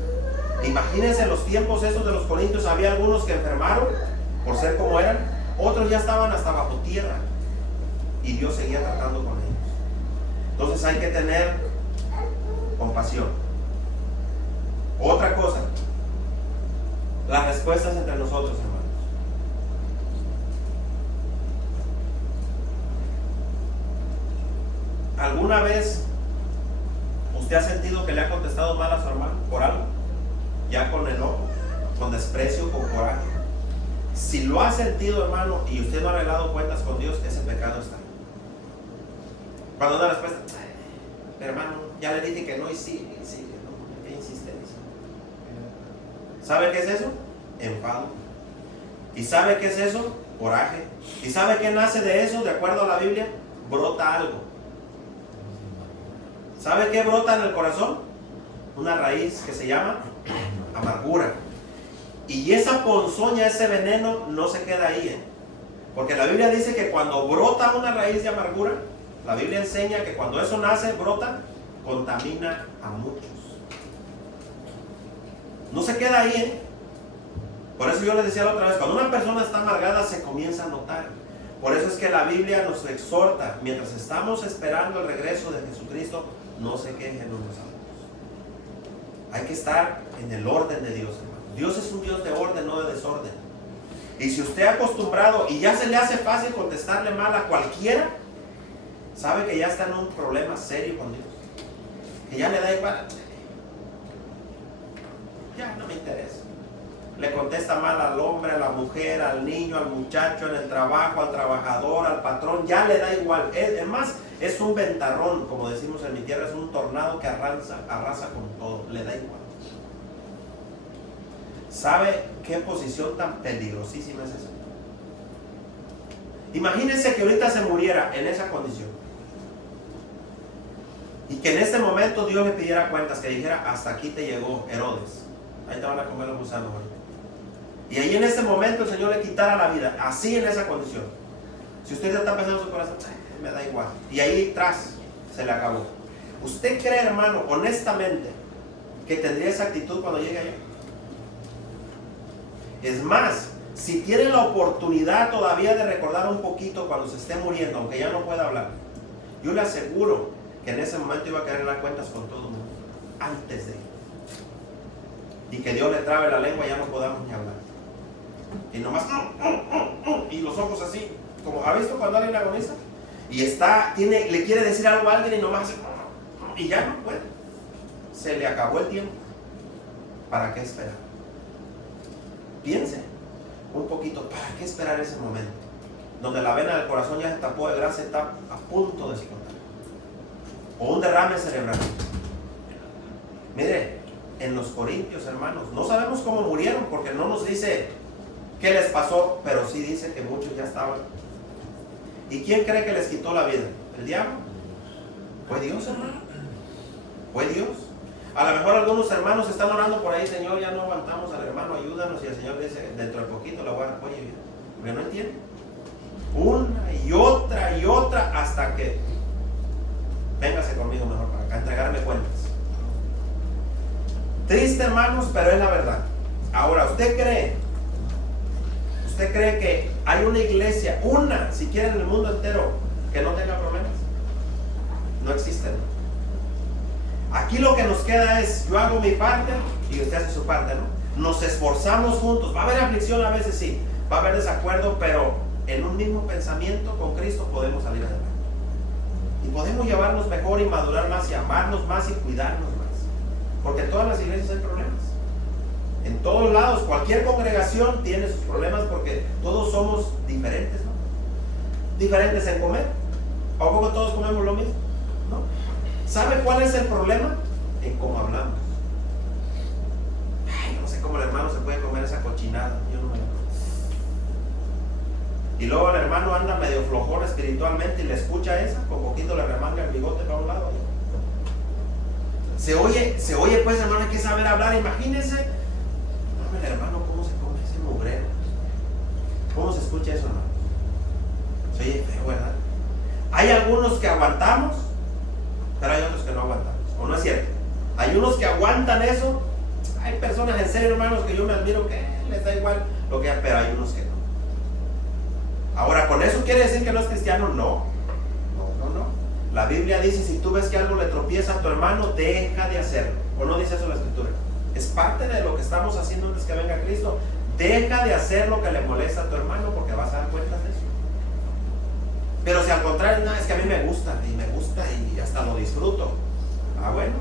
Imagínense los tiempos esos de los corintios. Había algunos que enfermaron por ser como eran. Otros ya estaban hasta bajo tierra. Y Dios seguía tratando con ellos. Entonces hay que tener compasión. Otra cosa. Las respuestas entre nosotros, hermanos. ¿Alguna vez usted ha sentido que le ha contestado mal a su hermano por algo? Ya con enojo, con desprecio, con coraje. Si lo ha sentido, hermano, y usted no ha arreglado cuentas con Dios, ese pecado está. Cuando da respuesta, hermano, ya le dije que no y sí, no, qué insistencia. ¿Sabe qué es eso? Enfado. ¿Y sabe qué es eso? Coraje. ¿Y sabe qué nace de eso? De acuerdo a la Biblia, brota algo. ¿Sabe qué brota en el corazón? Una raíz que se llama amargura. Y esa ponzoña, ese veneno, no se queda ahí, porque la Biblia dice que cuando brota una raíz de amargura, la Biblia enseña que cuando eso nace, brota, contamina a muchos. No se queda ahí, Por eso yo les decía la otra vez, cuando una persona está amargada se comienza a notar. Por eso es que la Biblia nos exhorta, mientras estamos esperando el regreso de Jesucristo, no se quejen unos a otros. Hay que estar en el orden de Dios, hermano. Dios es un Dios de orden, no de desorden. Y si usted ha acostumbrado y ya se le hace fácil contestarle mal a cualquiera, sabe que ya está en un problema serio con Dios. Que ya le da igual. Ya no me interesa. Le contesta mal al hombre, a la mujer, al niño, al muchacho, en el trabajo, al trabajador, al patrón, ya le da igual. Además, es un ventarrón, como decimos en mi tierra, es un tornado que arrasa con todo, le da igual. ¿Sabe qué posición tan peligrosísima es esa? Imagínense que ahorita se muriera en esa condición. Y que en este momento Dios le pidiera cuentas, que dijera, hasta aquí te llegó Herodes. Ahí te van a comer los gusanos. Y ahí en este momento el Señor le quitara la vida, así en esa condición. Si usted ya está pensando en su corazón, me da igual. Y ahí tras se le acabó. ¿Usted cree, hermano, honestamente, que tendría esa actitud cuando llegue allá? Es más, si tiene la oportunidad todavía de recordar un poquito cuando se esté muriendo, aunque ya no pueda hablar, yo le aseguro que en ese momento iba a querer dar cuentas con todo el mundo, antes de ir. Y que Dios le trabe la lengua y ya no podamos ni hablar. Y nomás, y los ojos así, como ha visto cuando alguien agoniza, y le quiere decir algo a alguien y nomás hace, y ya no puede. Se le acabó el tiempo. ¿Para qué esperar? Piense un poquito, ¿para qué esperar ese momento? Donde la vena del corazón ya se tapó de grasa, está a punto de explotar. O un derrame cerebral. Mire, en los Corintios, hermanos, no sabemos cómo murieron porque no nos dice qué les pasó, pero sí dice que muchos ya estaban. ¿Y quién cree que les quitó la vida? ¿El diablo? ¿Fue Dios, hermano? ¿Fue Dios? A lo mejor algunos hermanos están orando por ahí, Señor, ya no aguantamos al hermano, ayúdanos, y el Señor dice, dentro de poquito le voy a dar, oye, porque no entiende. Una y otra hasta que véngase conmigo mejor para acá, entregarme cuentas. Triste, hermanos, pero es la verdad. Ahora, ¿usted cree que hay una iglesia, siquiera en el mundo entero, que no tenga problemas? No existen. Aquí lo que nos queda es, yo hago mi parte y usted hace su parte, ¿no? Nos esforzamos juntos. Va a haber aflicción a veces, sí. Va a haber desacuerdo, pero en un mismo pensamiento con Cristo podemos salir adelante. Y podemos llevarnos mejor y madurar más y amarnos más y cuidarnos más. Porque en todas las iglesias hay problemas. En todos lados, cualquier congregación tiene sus problemas porque todos somos diferentes, ¿no? Diferentes en comer. ¿A poco todos comemos lo mismo? ¿No? ¿Sabe cuál es el problema? En cómo hablamos. Ay, no sé cómo el hermano se puede comer esa cochinada. Yo no me la como. Y luego el hermano anda medio flojón espiritualmente y le escucha esa, con poquito le remanga el bigote para un lado. Se oye pues, hermano, hay que saber hablar. Imagínense, no, el hermano, cómo se come ese mugrero. ¿Cómo se escucha eso, hermano? Se oye feo, ¿verdad? Hay algunos que aguantamos, pero hay otros que no aguantamos. ¿O no es cierto? Hay unos que aguantan eso. Hay personas en serio, hermanos, que yo me admiro que les da igual lo que hay, pero hay unos que no. Ahora, ¿con eso quiere decir que no es cristiano? No. La Biblia dice, si tú ves que algo le tropieza a tu hermano, deja de hacerlo. ¿O no dice eso la Escritura? Es parte de lo que estamos haciendo antes que venga Cristo. Deja de hacer lo que le molesta a tu hermano porque vas a dar cuenta de eso. Pero si al contrario, no, es que a mí me gusta y hasta lo disfruto. Ah, bueno.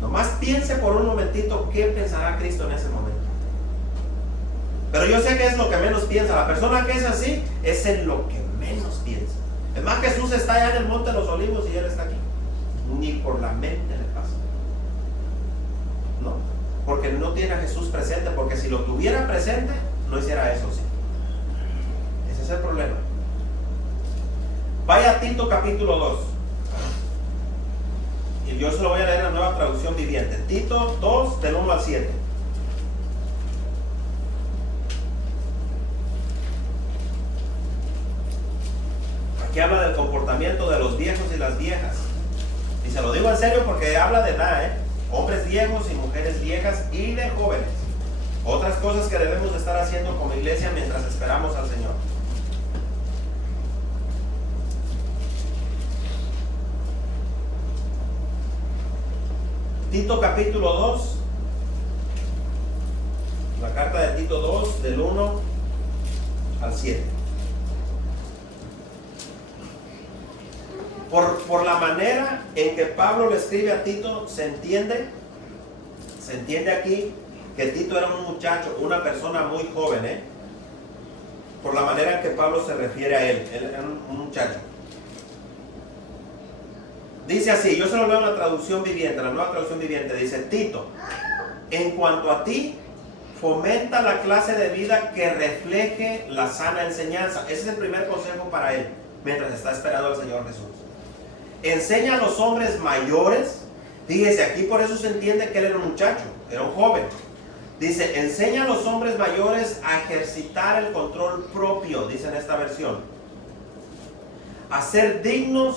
Nomás piense por un momentito qué pensará Cristo en ese momento. Pero yo sé que es lo que menos piensa. La persona que es así es en lo que menos piensa. Es más, Jesús está allá en el monte de los olivos y él está aquí. Ni por la mente le pasa. No, porque no tiene a Jesús presente. Porque si lo tuviera presente, no hiciera eso, sí. Ese es el problema. Vaya a Tito capítulo 2. Y yo se lo voy a leer en la Nueva Traducción Viviente. Tito 2, del 1 al 7. Aquí habla del comportamiento de los viejos y las viejas. Y se lo digo en serio porque habla de edad, hombres viejos y mujeres viejas y de jóvenes. Otras cosas que debemos de estar haciendo como iglesia mientras esperamos al Señor. Tito capítulo 2, la carta de Tito 2, del 1 al 7. Por la manera en que Pablo le escribe a Tito, se entiende aquí que Tito era un muchacho, una persona muy joven, por la manera en que Pablo se refiere a él era un muchacho. Dice así, yo se lo leo en la traducción viviente, la Nueva Traducción Viviente, dice: Tito, en cuanto a ti, fomenta la clase de vida que refleje la sana enseñanza. Ese es el primer consejo para él, mientras está esperando al Señor Jesús. Enseña a los hombres mayores. Fíjese, aquí por eso se entiende que él era un muchacho, era un joven. Dice, enseña a los hombres mayores a ejercitar el control propio, dice en esta versión. A ser dignos.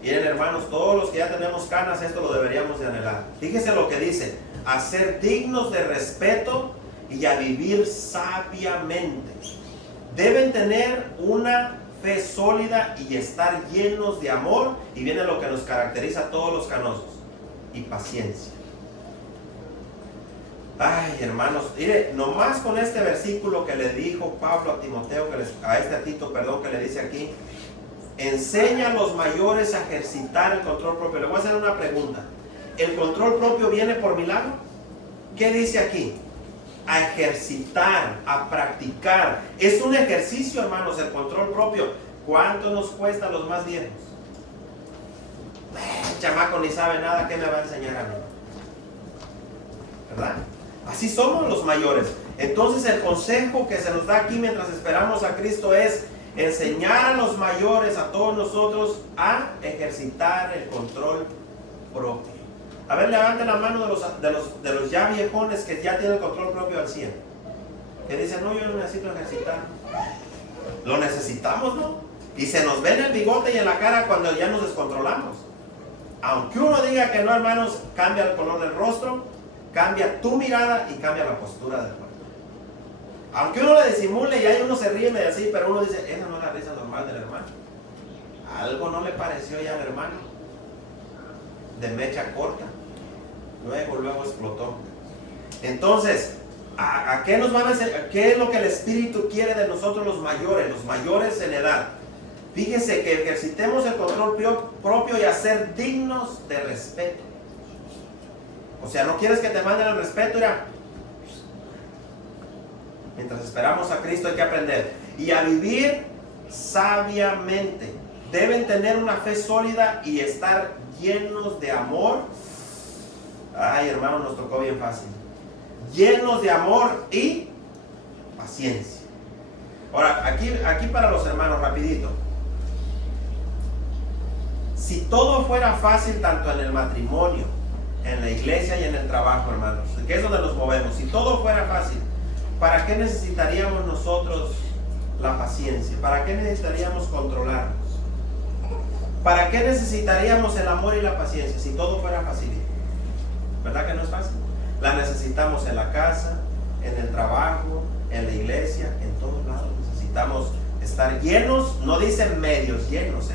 Miren, hermanos, todos los que ya tenemos canas, esto lo deberíamos de anhelar. Fíjese lo que dice: a ser dignos de respeto y a vivir sabiamente. Deben tener una fe sólida y estar llenos de amor. Y viene lo que nos caracteriza a todos los canosos: y paciencia. Ay, hermanos, mire, nomás con este versículo que le dijo Pablo a Timoteo, a Tito, que le dice aquí: enseña a los mayores a ejercitar el control propio. Le voy a hacer una pregunta: ¿el control propio viene por milagro? ¿Qué dice aquí? A ejercitar, a practicar. Es un ejercicio, hermanos, el control propio. ¿Cuánto nos cuesta a los más viejos? El chamaco ni sabe nada, ¿qué me va a enseñar a mí? ¿Verdad? Así somos los mayores. Entonces el consejo que se nos da aquí mientras esperamos a Cristo es enseñar a los mayores, a todos nosotros, a ejercitar el control propio. A ver, levanten la mano de los ya viejones que ya tienen el control propio al 100. Que dicen: no, yo no necesito ejercitar. Lo necesitamos, ¿no? Y se nos ve en el bigote y en la cara cuando ya nos descontrolamos. Aunque uno diga que no, hermanos, cambia el color del rostro, cambia tu mirada y cambia la postura del cuerpo. Aunque uno le disimule y ahí uno se ríe medio así, pero uno dice: esa no es la risa normal del hermano. Algo no le pareció ya al hermano. de mecha corta. Luego explotó. Entonces, ¿a qué nos van a hacer? ¿Qué es lo que el Espíritu quiere de nosotros los mayores en edad? Fíjese que ejercitemos el control propio y a ser dignos de respeto. O sea, no quieres que te manden el respeto, mira. Mientras esperamos a Cristo hay que aprender. Y a vivir sabiamente. Deben tener una fe sólida y estar llenos de amor. Ay, hermano, nos tocó bien fácil. Llenos de amor y paciencia. Ahora, aquí para los hermanos, rapidito. Si todo fuera fácil, tanto en el matrimonio, en la iglesia y en el trabajo, hermanos, que es donde nos movemos, si todo fuera fácil, ¿para qué necesitaríamos nosotros la paciencia? ¿Para qué necesitaríamos controlarnos? ¿Para qué necesitaríamos el amor y la paciencia si todo fuera fácil? ¿Verdad que no es fácil? La necesitamos en la casa, en el trabajo, en la iglesia, en todos lados. Necesitamos estar llenos, no dicen medios, llenos,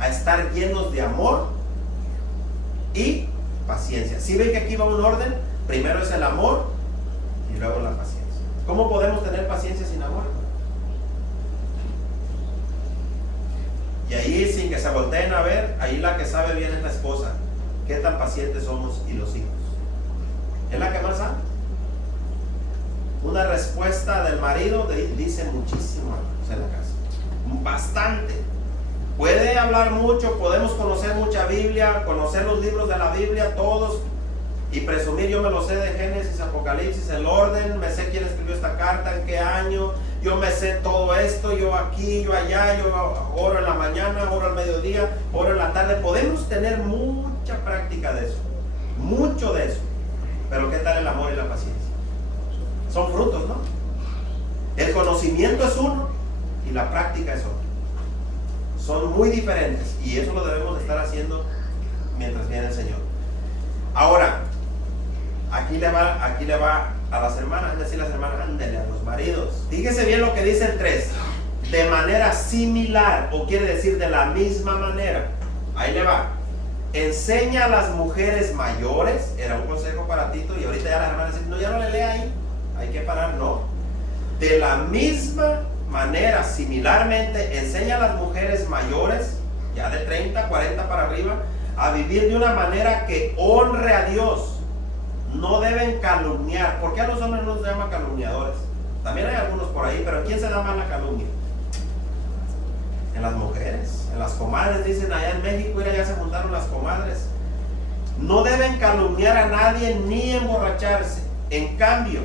a estar llenos de amor y paciencia. ¿Sí ven que aquí va un orden? Primero es el amor y luego la paciencia. ¿Cómo podemos tener paciencia sin amor? Y ahí, sin que se volteen a ver, ahí la que sabe bien es la esposa. ¿Qué tan pacientes somos y los hijos? ¿Es la que más sabe? Una respuesta del marido dice muchísimo en la casa. Bastante. Puede hablar mucho, podemos conocer mucha Biblia, conocer los libros de la Biblia, todos, y presumir, yo me lo sé de Génesis, Apocalipsis, el orden, me sé quién escribió esta carta, en qué año, yo me sé todo esto, yo aquí, yo allá, yo oro en la mañana, oro al mediodía, oro en la tarde. Podemos tener mucha práctica de eso, mucho de eso, pero ¿qué tal el amor y la paciencia? Son frutos, ¿no? El conocimiento es uno y la práctica es otro. Son muy diferentes y eso lo debemos de estar haciendo mientras viene el Señor. Ahora, aquí le va a las hermanas, es decir, las hermanas, ándele a los maridos. Fíjese bien lo que dice el 3. De manera similar, o quiere decir de la misma manera. Ahí le va. Enseña a las mujeres mayores, era un consejo para Tito, y ahorita ya las hermanas dicen, no, ya no le lea ahí, hay que parar, no. De la misma manera, similarmente, enseña a las mujeres mayores, ya de 30, 40 para arriba, a vivir de una manera que honre a Dios. No deben calumniar. ¿Por qué a los hombres no se llaman calumniadores? También hay algunos por ahí, pero ¿en quién se da más la calumnia? En las mujeres, en las comadres, dicen allá en México, ya se juntaron las comadres. No deben calumniar a nadie ni emborracharse. En cambio,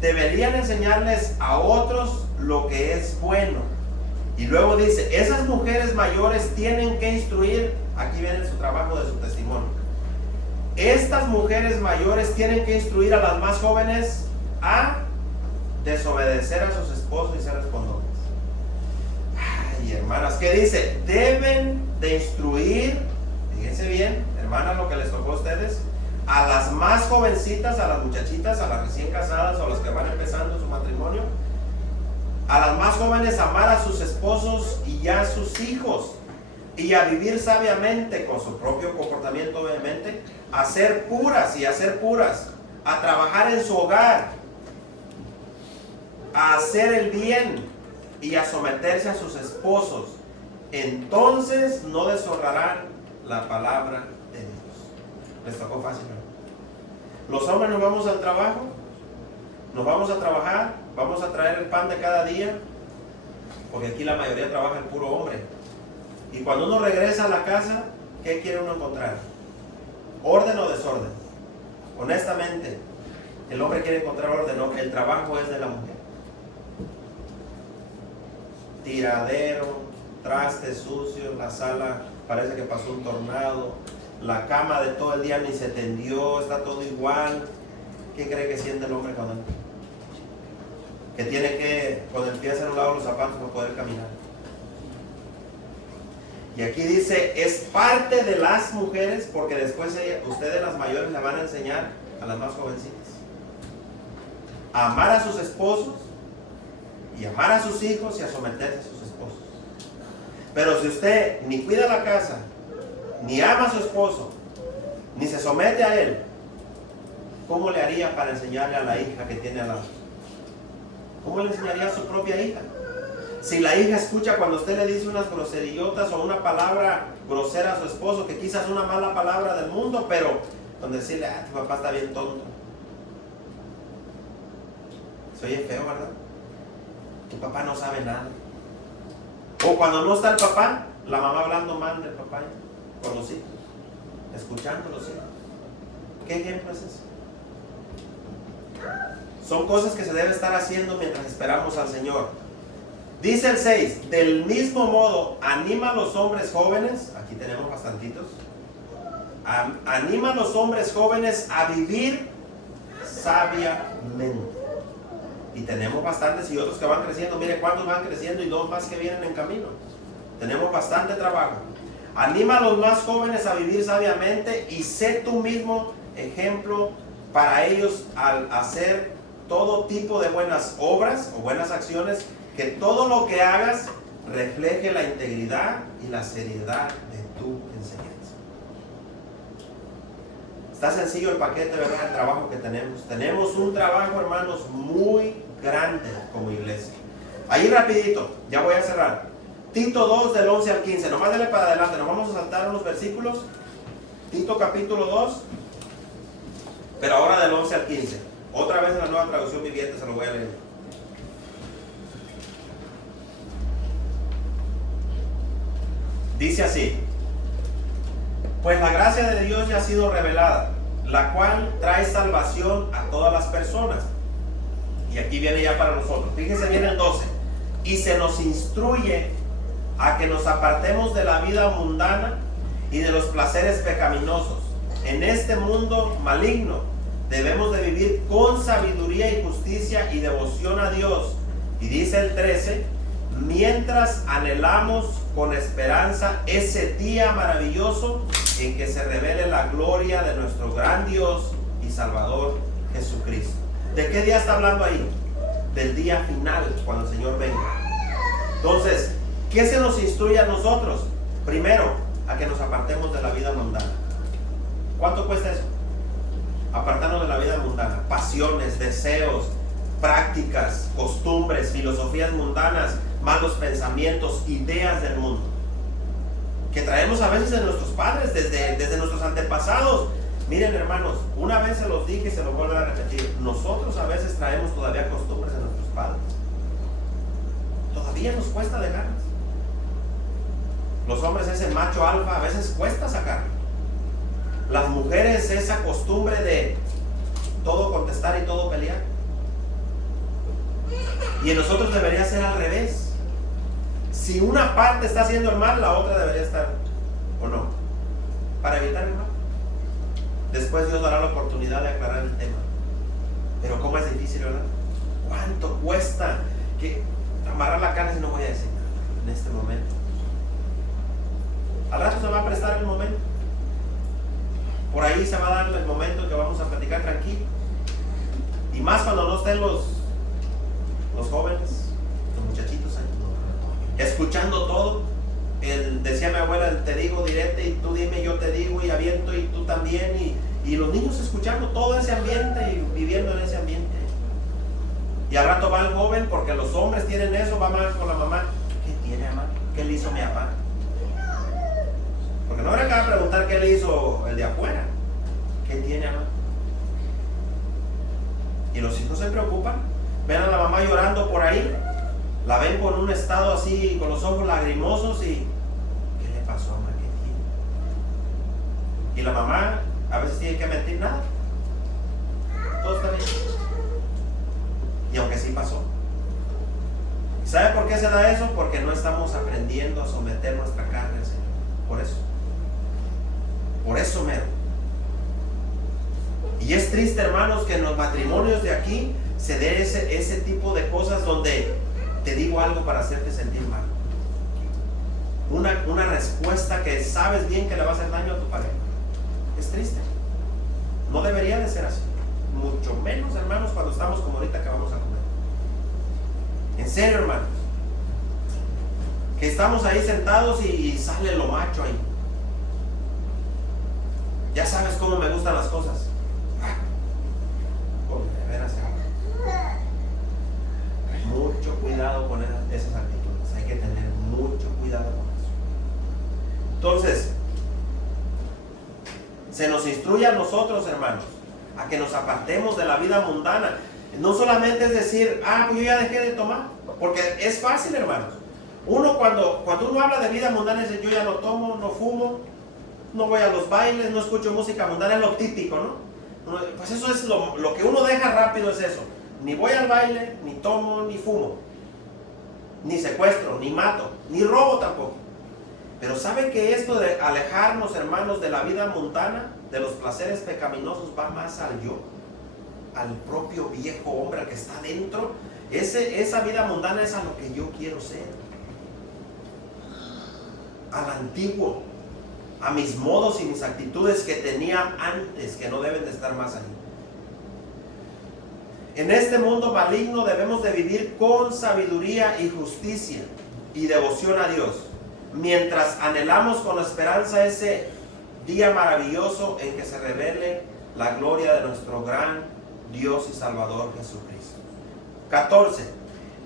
deberían enseñarles a otros lo que es bueno. Y luego dice, esas mujeres mayores tienen que instruir, aquí viene su trabajo de su testimonio. Estas mujeres mayores tienen que instruir a las más jóvenes a desobedecer a sus esposos y ser respondones. Ay, hermanas, ¿qué dice? Deben de instruir, fíjense bien, hermanas, lo que les tocó a ustedes, a las más jovencitas, a las muchachitas, a las recién casadas o a las que van empezando su matrimonio, a las más jóvenes amar a sus esposos y a sus hijos, y a vivir sabiamente con su propio comportamiento, obviamente, a ser puras y a ser puras, a trabajar en su hogar, a hacer el bien y a someterse a sus esposos. Entonces no deshonrarán la palabra de Dios. Les tocó fácil, ¿no? Los hombres nos vamos al trabajo, nos vamos a trabajar, vamos a traer el pan de cada día, porque aquí la mayoría trabaja el puro hombre. Y cuando uno regresa a la casa, ¿qué quiere uno encontrar? ¿Orden o desorden? Honestamente, el hombre quiere encontrar orden, ¿no? El trabajo es de la mujer. Tiradero, trastes sucios, la sala parece que pasó un tornado, la cama de todo el día ni se tendió, está todo igual. ¿Qué cree que siente el hombre cuando que tiene que, con el pie hacia un lado los zapatos para poder caminar? Y aquí dice, es parte de las mujeres, porque después ustedes las mayores le van a enseñar a las más jovencitas a amar a sus esposos y amar a sus hijos y a someterse a sus esposos. Pero si usted ni cuida la casa, ni ama a su esposo, ni se somete a él, ¿cómo le haría para enseñarle a la hija que tiene al lado? ¿Cómo le enseñaría a su propia hija? Si la hija escucha cuando usted le dice unas groserillotas o una palabra grosera a su esposo, que quizás es una mala palabra del mundo, pero donde decirle, tu papá está bien tonto. Se oye feo, ¿verdad? Tu papá no sabe nada. O cuando no está el papá, la mamá hablando mal del papá con los hijos, escuchando los hijos. ¿Qué ejemplo es ese? Son cosas que se debe estar haciendo mientras esperamos al Señor. Dice el 6, del mismo modo, anima a los hombres jóvenes, aquí tenemos bastantitos, anima a los hombres jóvenes a vivir sabiamente. Y tenemos bastantes y otros que van creciendo. Mire cuántos van creciendo y 2 más que vienen en camino. Tenemos bastante trabajo. Anima a los más jóvenes a vivir sabiamente y sé tú mismo ejemplo para ellos al hacer todo tipo de buenas obras o buenas acciones, que todo lo que hagas refleje la integridad y la seriedad de tu enseñanza. Está sencillo el paquete, ¿verdad? El trabajo que tenemos. Tenemos un trabajo, hermanos, muy grande como iglesia. Ahí rapidito, ya voy a cerrar. Tito 2 del 11 al 15. Nomás dale para adelante, nos vamos a saltar unos versículos. Tito capítulo 2, pero ahora del 11 al 15. Otra vez en la Nueva Traducción Viviente se lo voy a leer. Dice así: pues la gracia de Dios ya ha sido revelada, la cual trae salvación a todas las personas. Y aquí viene ya para nosotros. Fíjense bien el 12. Y se nos instruye a que nos apartemos de la vida mundana y de los placeres pecaminosos. En este mundo maligno debemos de vivir con sabiduría y justicia y devoción a Dios. Y dice el 13, mientras anhelamos con esperanza ese día maravilloso en que se revele la gloria de nuestro gran Dios y Salvador Jesucristo. ¿De qué día está hablando ahí? Del día final, cuando el Señor venga. Entonces, ¿qué se nos instruye a nosotros? Primero, a que nos apartemos de la vida mundana. ¿Cuánto cuesta eso? Apartarnos de la vida mundana. Pasiones, deseos, prácticas, costumbres, filosofías mundanas, malos pensamientos, ideas del mundo, que traemos a veces de nuestros padres, desde nuestros antepasados. Miren, hermanos, una vez se los dije y se los vuelvo a repetir. Nosotros a veces traemos todavía costumbres de nuestros padres. Todavía nos cuesta dejarlas. Los hombres ese macho alfa a veces cuesta sacarlo. Las mujeres esa costumbre de todo contestar y todo pelear. Y en nosotros debería ser al revés. Si una parte está haciendo el mal, la otra debería estar, ¿o no? Para evitar el mal. Después Dios dará la oportunidad de aclarar el tema. Pero cómo es difícil, ¿verdad? ¿Cuánto cuesta que amarrar la carne si no voy a decir nada en este momento? Al rato se va a prestar el momento. Por ahí se va a dar el momento que vamos a platicar tranquilo. Y más cuando no estén los jóvenes, los muchachitos ahí, escuchando todo. Decía mi abuela, te digo, direte, y tú dime, yo te digo, y aviento, y tú también, y los niños escuchando todo ese ambiente y viviendo en ese ambiente. Y al rato va el joven, porque los hombres tienen eso, va mal con la mamá. ¿Qué tiene, mamá? ¿Qué le hizo mi papá? Porque no habrá que preguntar qué le hizo el de afuera. ¿Qué tiene, mamá? Y los hijos se preocupan. Ven a la mamá llorando por ahí, la ven con un estado así, con los ojos lagrimosos, y ¿qué le pasó, mamá? ¿Qué tiene? Y la mamá a veces tiene que mentir, nada, todo está bien. Y aunque sí pasó. ¿Sabe por qué se da eso? Porque no estamos aprendiendo a someter nuestra carne al Señor. Por eso mero. Y es triste, hermanos, que en los matrimonios de aquí se dé ese tipo de cosas donde te digo algo para hacerte sentir mal. Una respuesta que sabes bien que le va a hacer daño a tu pareja. Es triste. No debería de ser así. Mucho menos, hermanos, cuando estamos como ahorita que vamos a comer. En serio, hermanos. Que estamos ahí sentados y sale lo macho ahí. Ya sabes cómo me gustan las cosas. De veras, mucho cuidado con esas actitudes. Hay que tener mucho cuidado con eso. Entonces, se nos instruye a nosotros, hermanos, a que nos apartemos de la vida mundana. No solamente es decir, pues yo ya dejé de tomar, porque es fácil, hermanos. Uno cuando uno habla de vida mundana dice, yo ya no tomo, no fumo, no voy a los bailes, no escucho música mundana, es lo típico, ¿no? Pues eso es lo que uno deja rápido, es eso. Ni voy al baile, ni tomo, ni fumo, ni secuestro, ni mato, ni robo tampoco. Pero ¿sabe que esto de alejarnos, hermanos, de la vida mundana, de los placeres pecaminosos, va más al yo, al propio viejo hombre que está dentro? Esa vida mundana es a lo que yo quiero ser, al antiguo, a mis modos y mis actitudes que tenía antes, que no deben de estar más ahí. En este mundo maligno debemos de vivir con sabiduría y justicia y devoción a Dios, mientras anhelamos con esperanza ese día maravilloso en que se revele la gloria de nuestro gran Dios y Salvador Jesucristo. 14.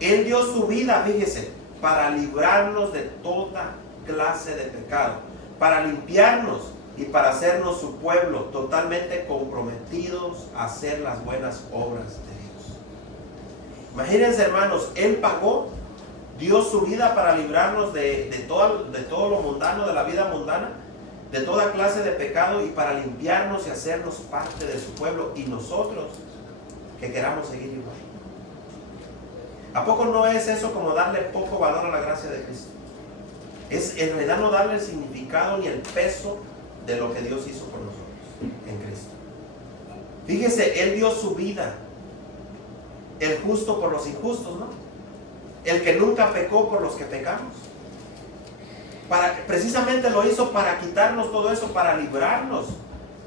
Él dio su vida, fíjese, para librarnos de toda clase de pecado, para limpiarnos y para hacernos su pueblo, totalmente comprometidos a hacer las buenas obras de Dios. Imagínense, hermanos, Él pagó, dio su vida para librarnos de todo lo mundano, de la vida mundana, de toda clase de pecado, y para limpiarnos y hacernos parte de su pueblo, y nosotros que queramos seguir igual. ¿A poco no es eso como darle poco valor a la gracia de Cristo? Es en realidad no darle el significado ni el peso de lo que Dios hizo por nosotros en Cristo. Fíjese, Él dio su vida, el justo por los injustos, ¿no? El que nunca pecó por los que pecamos. Precisamente lo hizo para quitarnos todo eso, para librarnos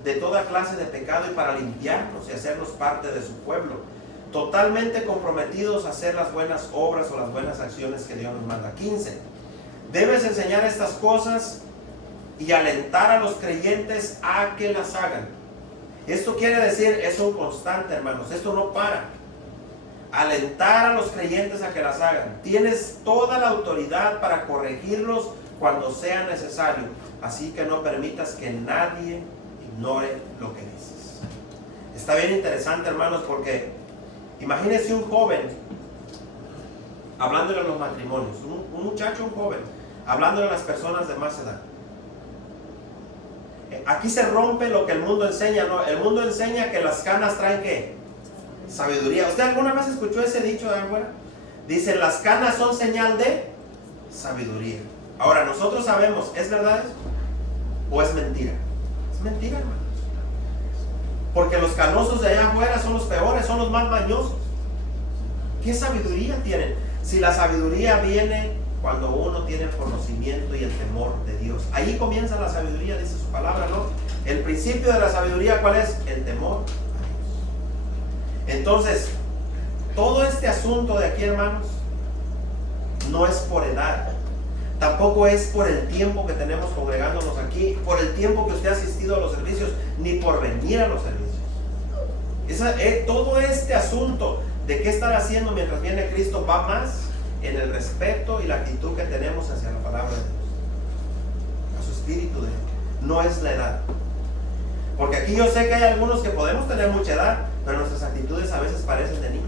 de toda clase de pecado y para limpiarnos y hacernos parte de su pueblo, totalmente comprometidos a hacer las buenas obras o las buenas acciones que Dios nos manda. 15. Debes enseñar estas cosas y alentar a los creyentes a que las hagan. Esto quiere decir, es un constante, hermanos, esto no para. Alentar a los creyentes a que las hagan. Tienes toda la autoridad para corregirlos cuando sea necesario, así que no permitas que nadie ignore lo que dices. Está bien interesante, hermanos, porque imagínense un joven hablándole a los matrimonios, un muchacho, un joven, hablándole a las personas de más edad. Aquí se rompe lo que el mundo enseña, ¿no? El mundo enseña que las canas traen ¿qué? Sabiduría. ¿Usted alguna vez escuchó ese dicho de afuera? Dice, las canas son señal de sabiduría. Ahora, nosotros sabemos, ¿es verdad eso? ¿O es mentira? Es mentira, hermanos. Porque los canosos de allá afuera son los peores, son los más mañosos. ¿Qué sabiduría tienen? Si la sabiduría viene cuando uno tiene el conocimiento y el temor de Dios. Ahí comienza la sabiduría, dice su palabra, ¿no? El principio de la sabiduría, ¿cuál es? El temor a Dios. Entonces, todo este asunto de aquí, hermanos, no es por edad. Tampoco es por el tiempo que tenemos congregándonos aquí, por el tiempo que usted ha asistido a los servicios, ni por venir a los servicios. Todo este asunto de qué estar haciendo mientras viene Cristo va más en el respeto y la actitud que tenemos hacia la palabra de Dios, a su espíritu de Él. No es la edad. Porque aquí yo sé que hay algunos que podemos tener mucha edad, pero nuestras actitudes a veces parecen de niños.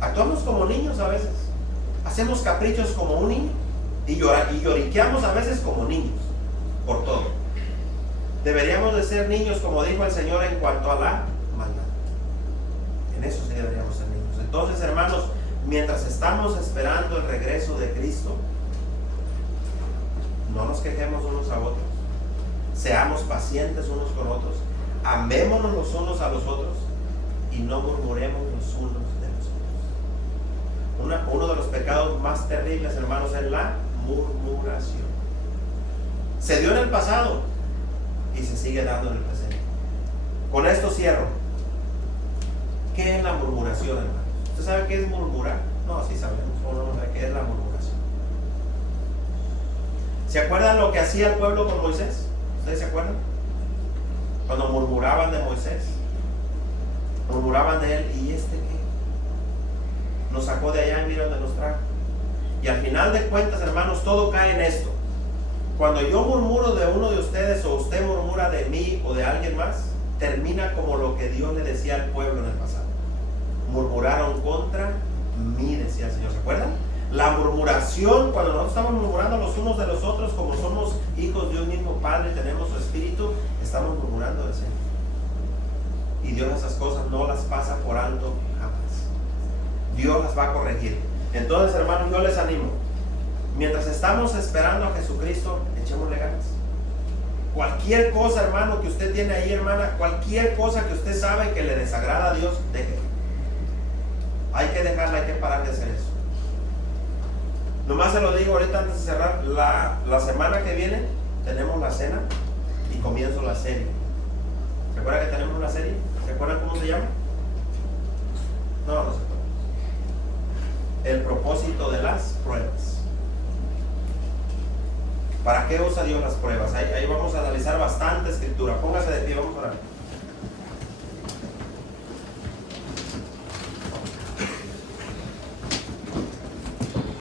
Actuamos como niños a veces. Hacemos caprichos como un niño y lloriqueamos a veces como niños por todo. Deberíamos de ser niños, como dijo el Señor, en cuanto a la maldad. En eso sí deberíamos ser niños. Entonces, hermanos, mientras estamos esperando el regreso de Cristo, no nos quejemos unos a otros, seamos pacientes unos con otros, amémonos los unos a los otros y no murmuremos los unos de los otros. Uno de los pecados más terribles, hermanos, es la murmuración. Se dio en el pasado y se sigue dando en el presente. Con esto cierro. ¿Qué es la murmuración, hermano? ¿Usted sabe qué es murmurar? No, sí sabemos. Uno no sabe qué es la murmuración. ¿Se acuerdan lo que hacía el pueblo con Moisés? ¿Ustedes se acuerdan? Cuando murmuraban de Moisés, murmuraban de él, ¿y este qué? Nos sacó de allá y mira dónde nos trajo. Y al final de cuentas, hermanos, todo cae en esto. Cuando yo murmuro de uno de ustedes o usted murmura de mí o de alguien más, termina como lo que Dios le decía al pueblo en el pasado. Murmuraron contra mí, decía el Señor. ¿Se acuerdan? La murmuración, cuando nosotros estamos murmurando los unos de los otros, como somos hijos de un mismo Padre y tenemos su Espíritu, estamos murmurando del Señor. Y Dios esas cosas no las pasa por alto jamás. Dios las va a corregir. Entonces, hermanos, yo les animo. Mientras estamos esperando a Jesucristo, echémosle ganas. Cualquier cosa, hermano, que usted tiene ahí, hermana, cualquier cosa que usted sabe que le desagrada a Dios, déjelo. Hay que dejarla, hay que parar de hacer eso. Nomás se lo digo ahorita antes de cerrar. La semana que viene tenemos la cena y comienzo la serie. ¿Se acuerdan que tenemos una serie? ¿Se acuerdan cómo se llama? No se acuerdan. El propósito de las pruebas. ¿Para qué usa Dios las pruebas? Ahí vamos a analizar bastante escritura. Póngase de pie, vamos a orar.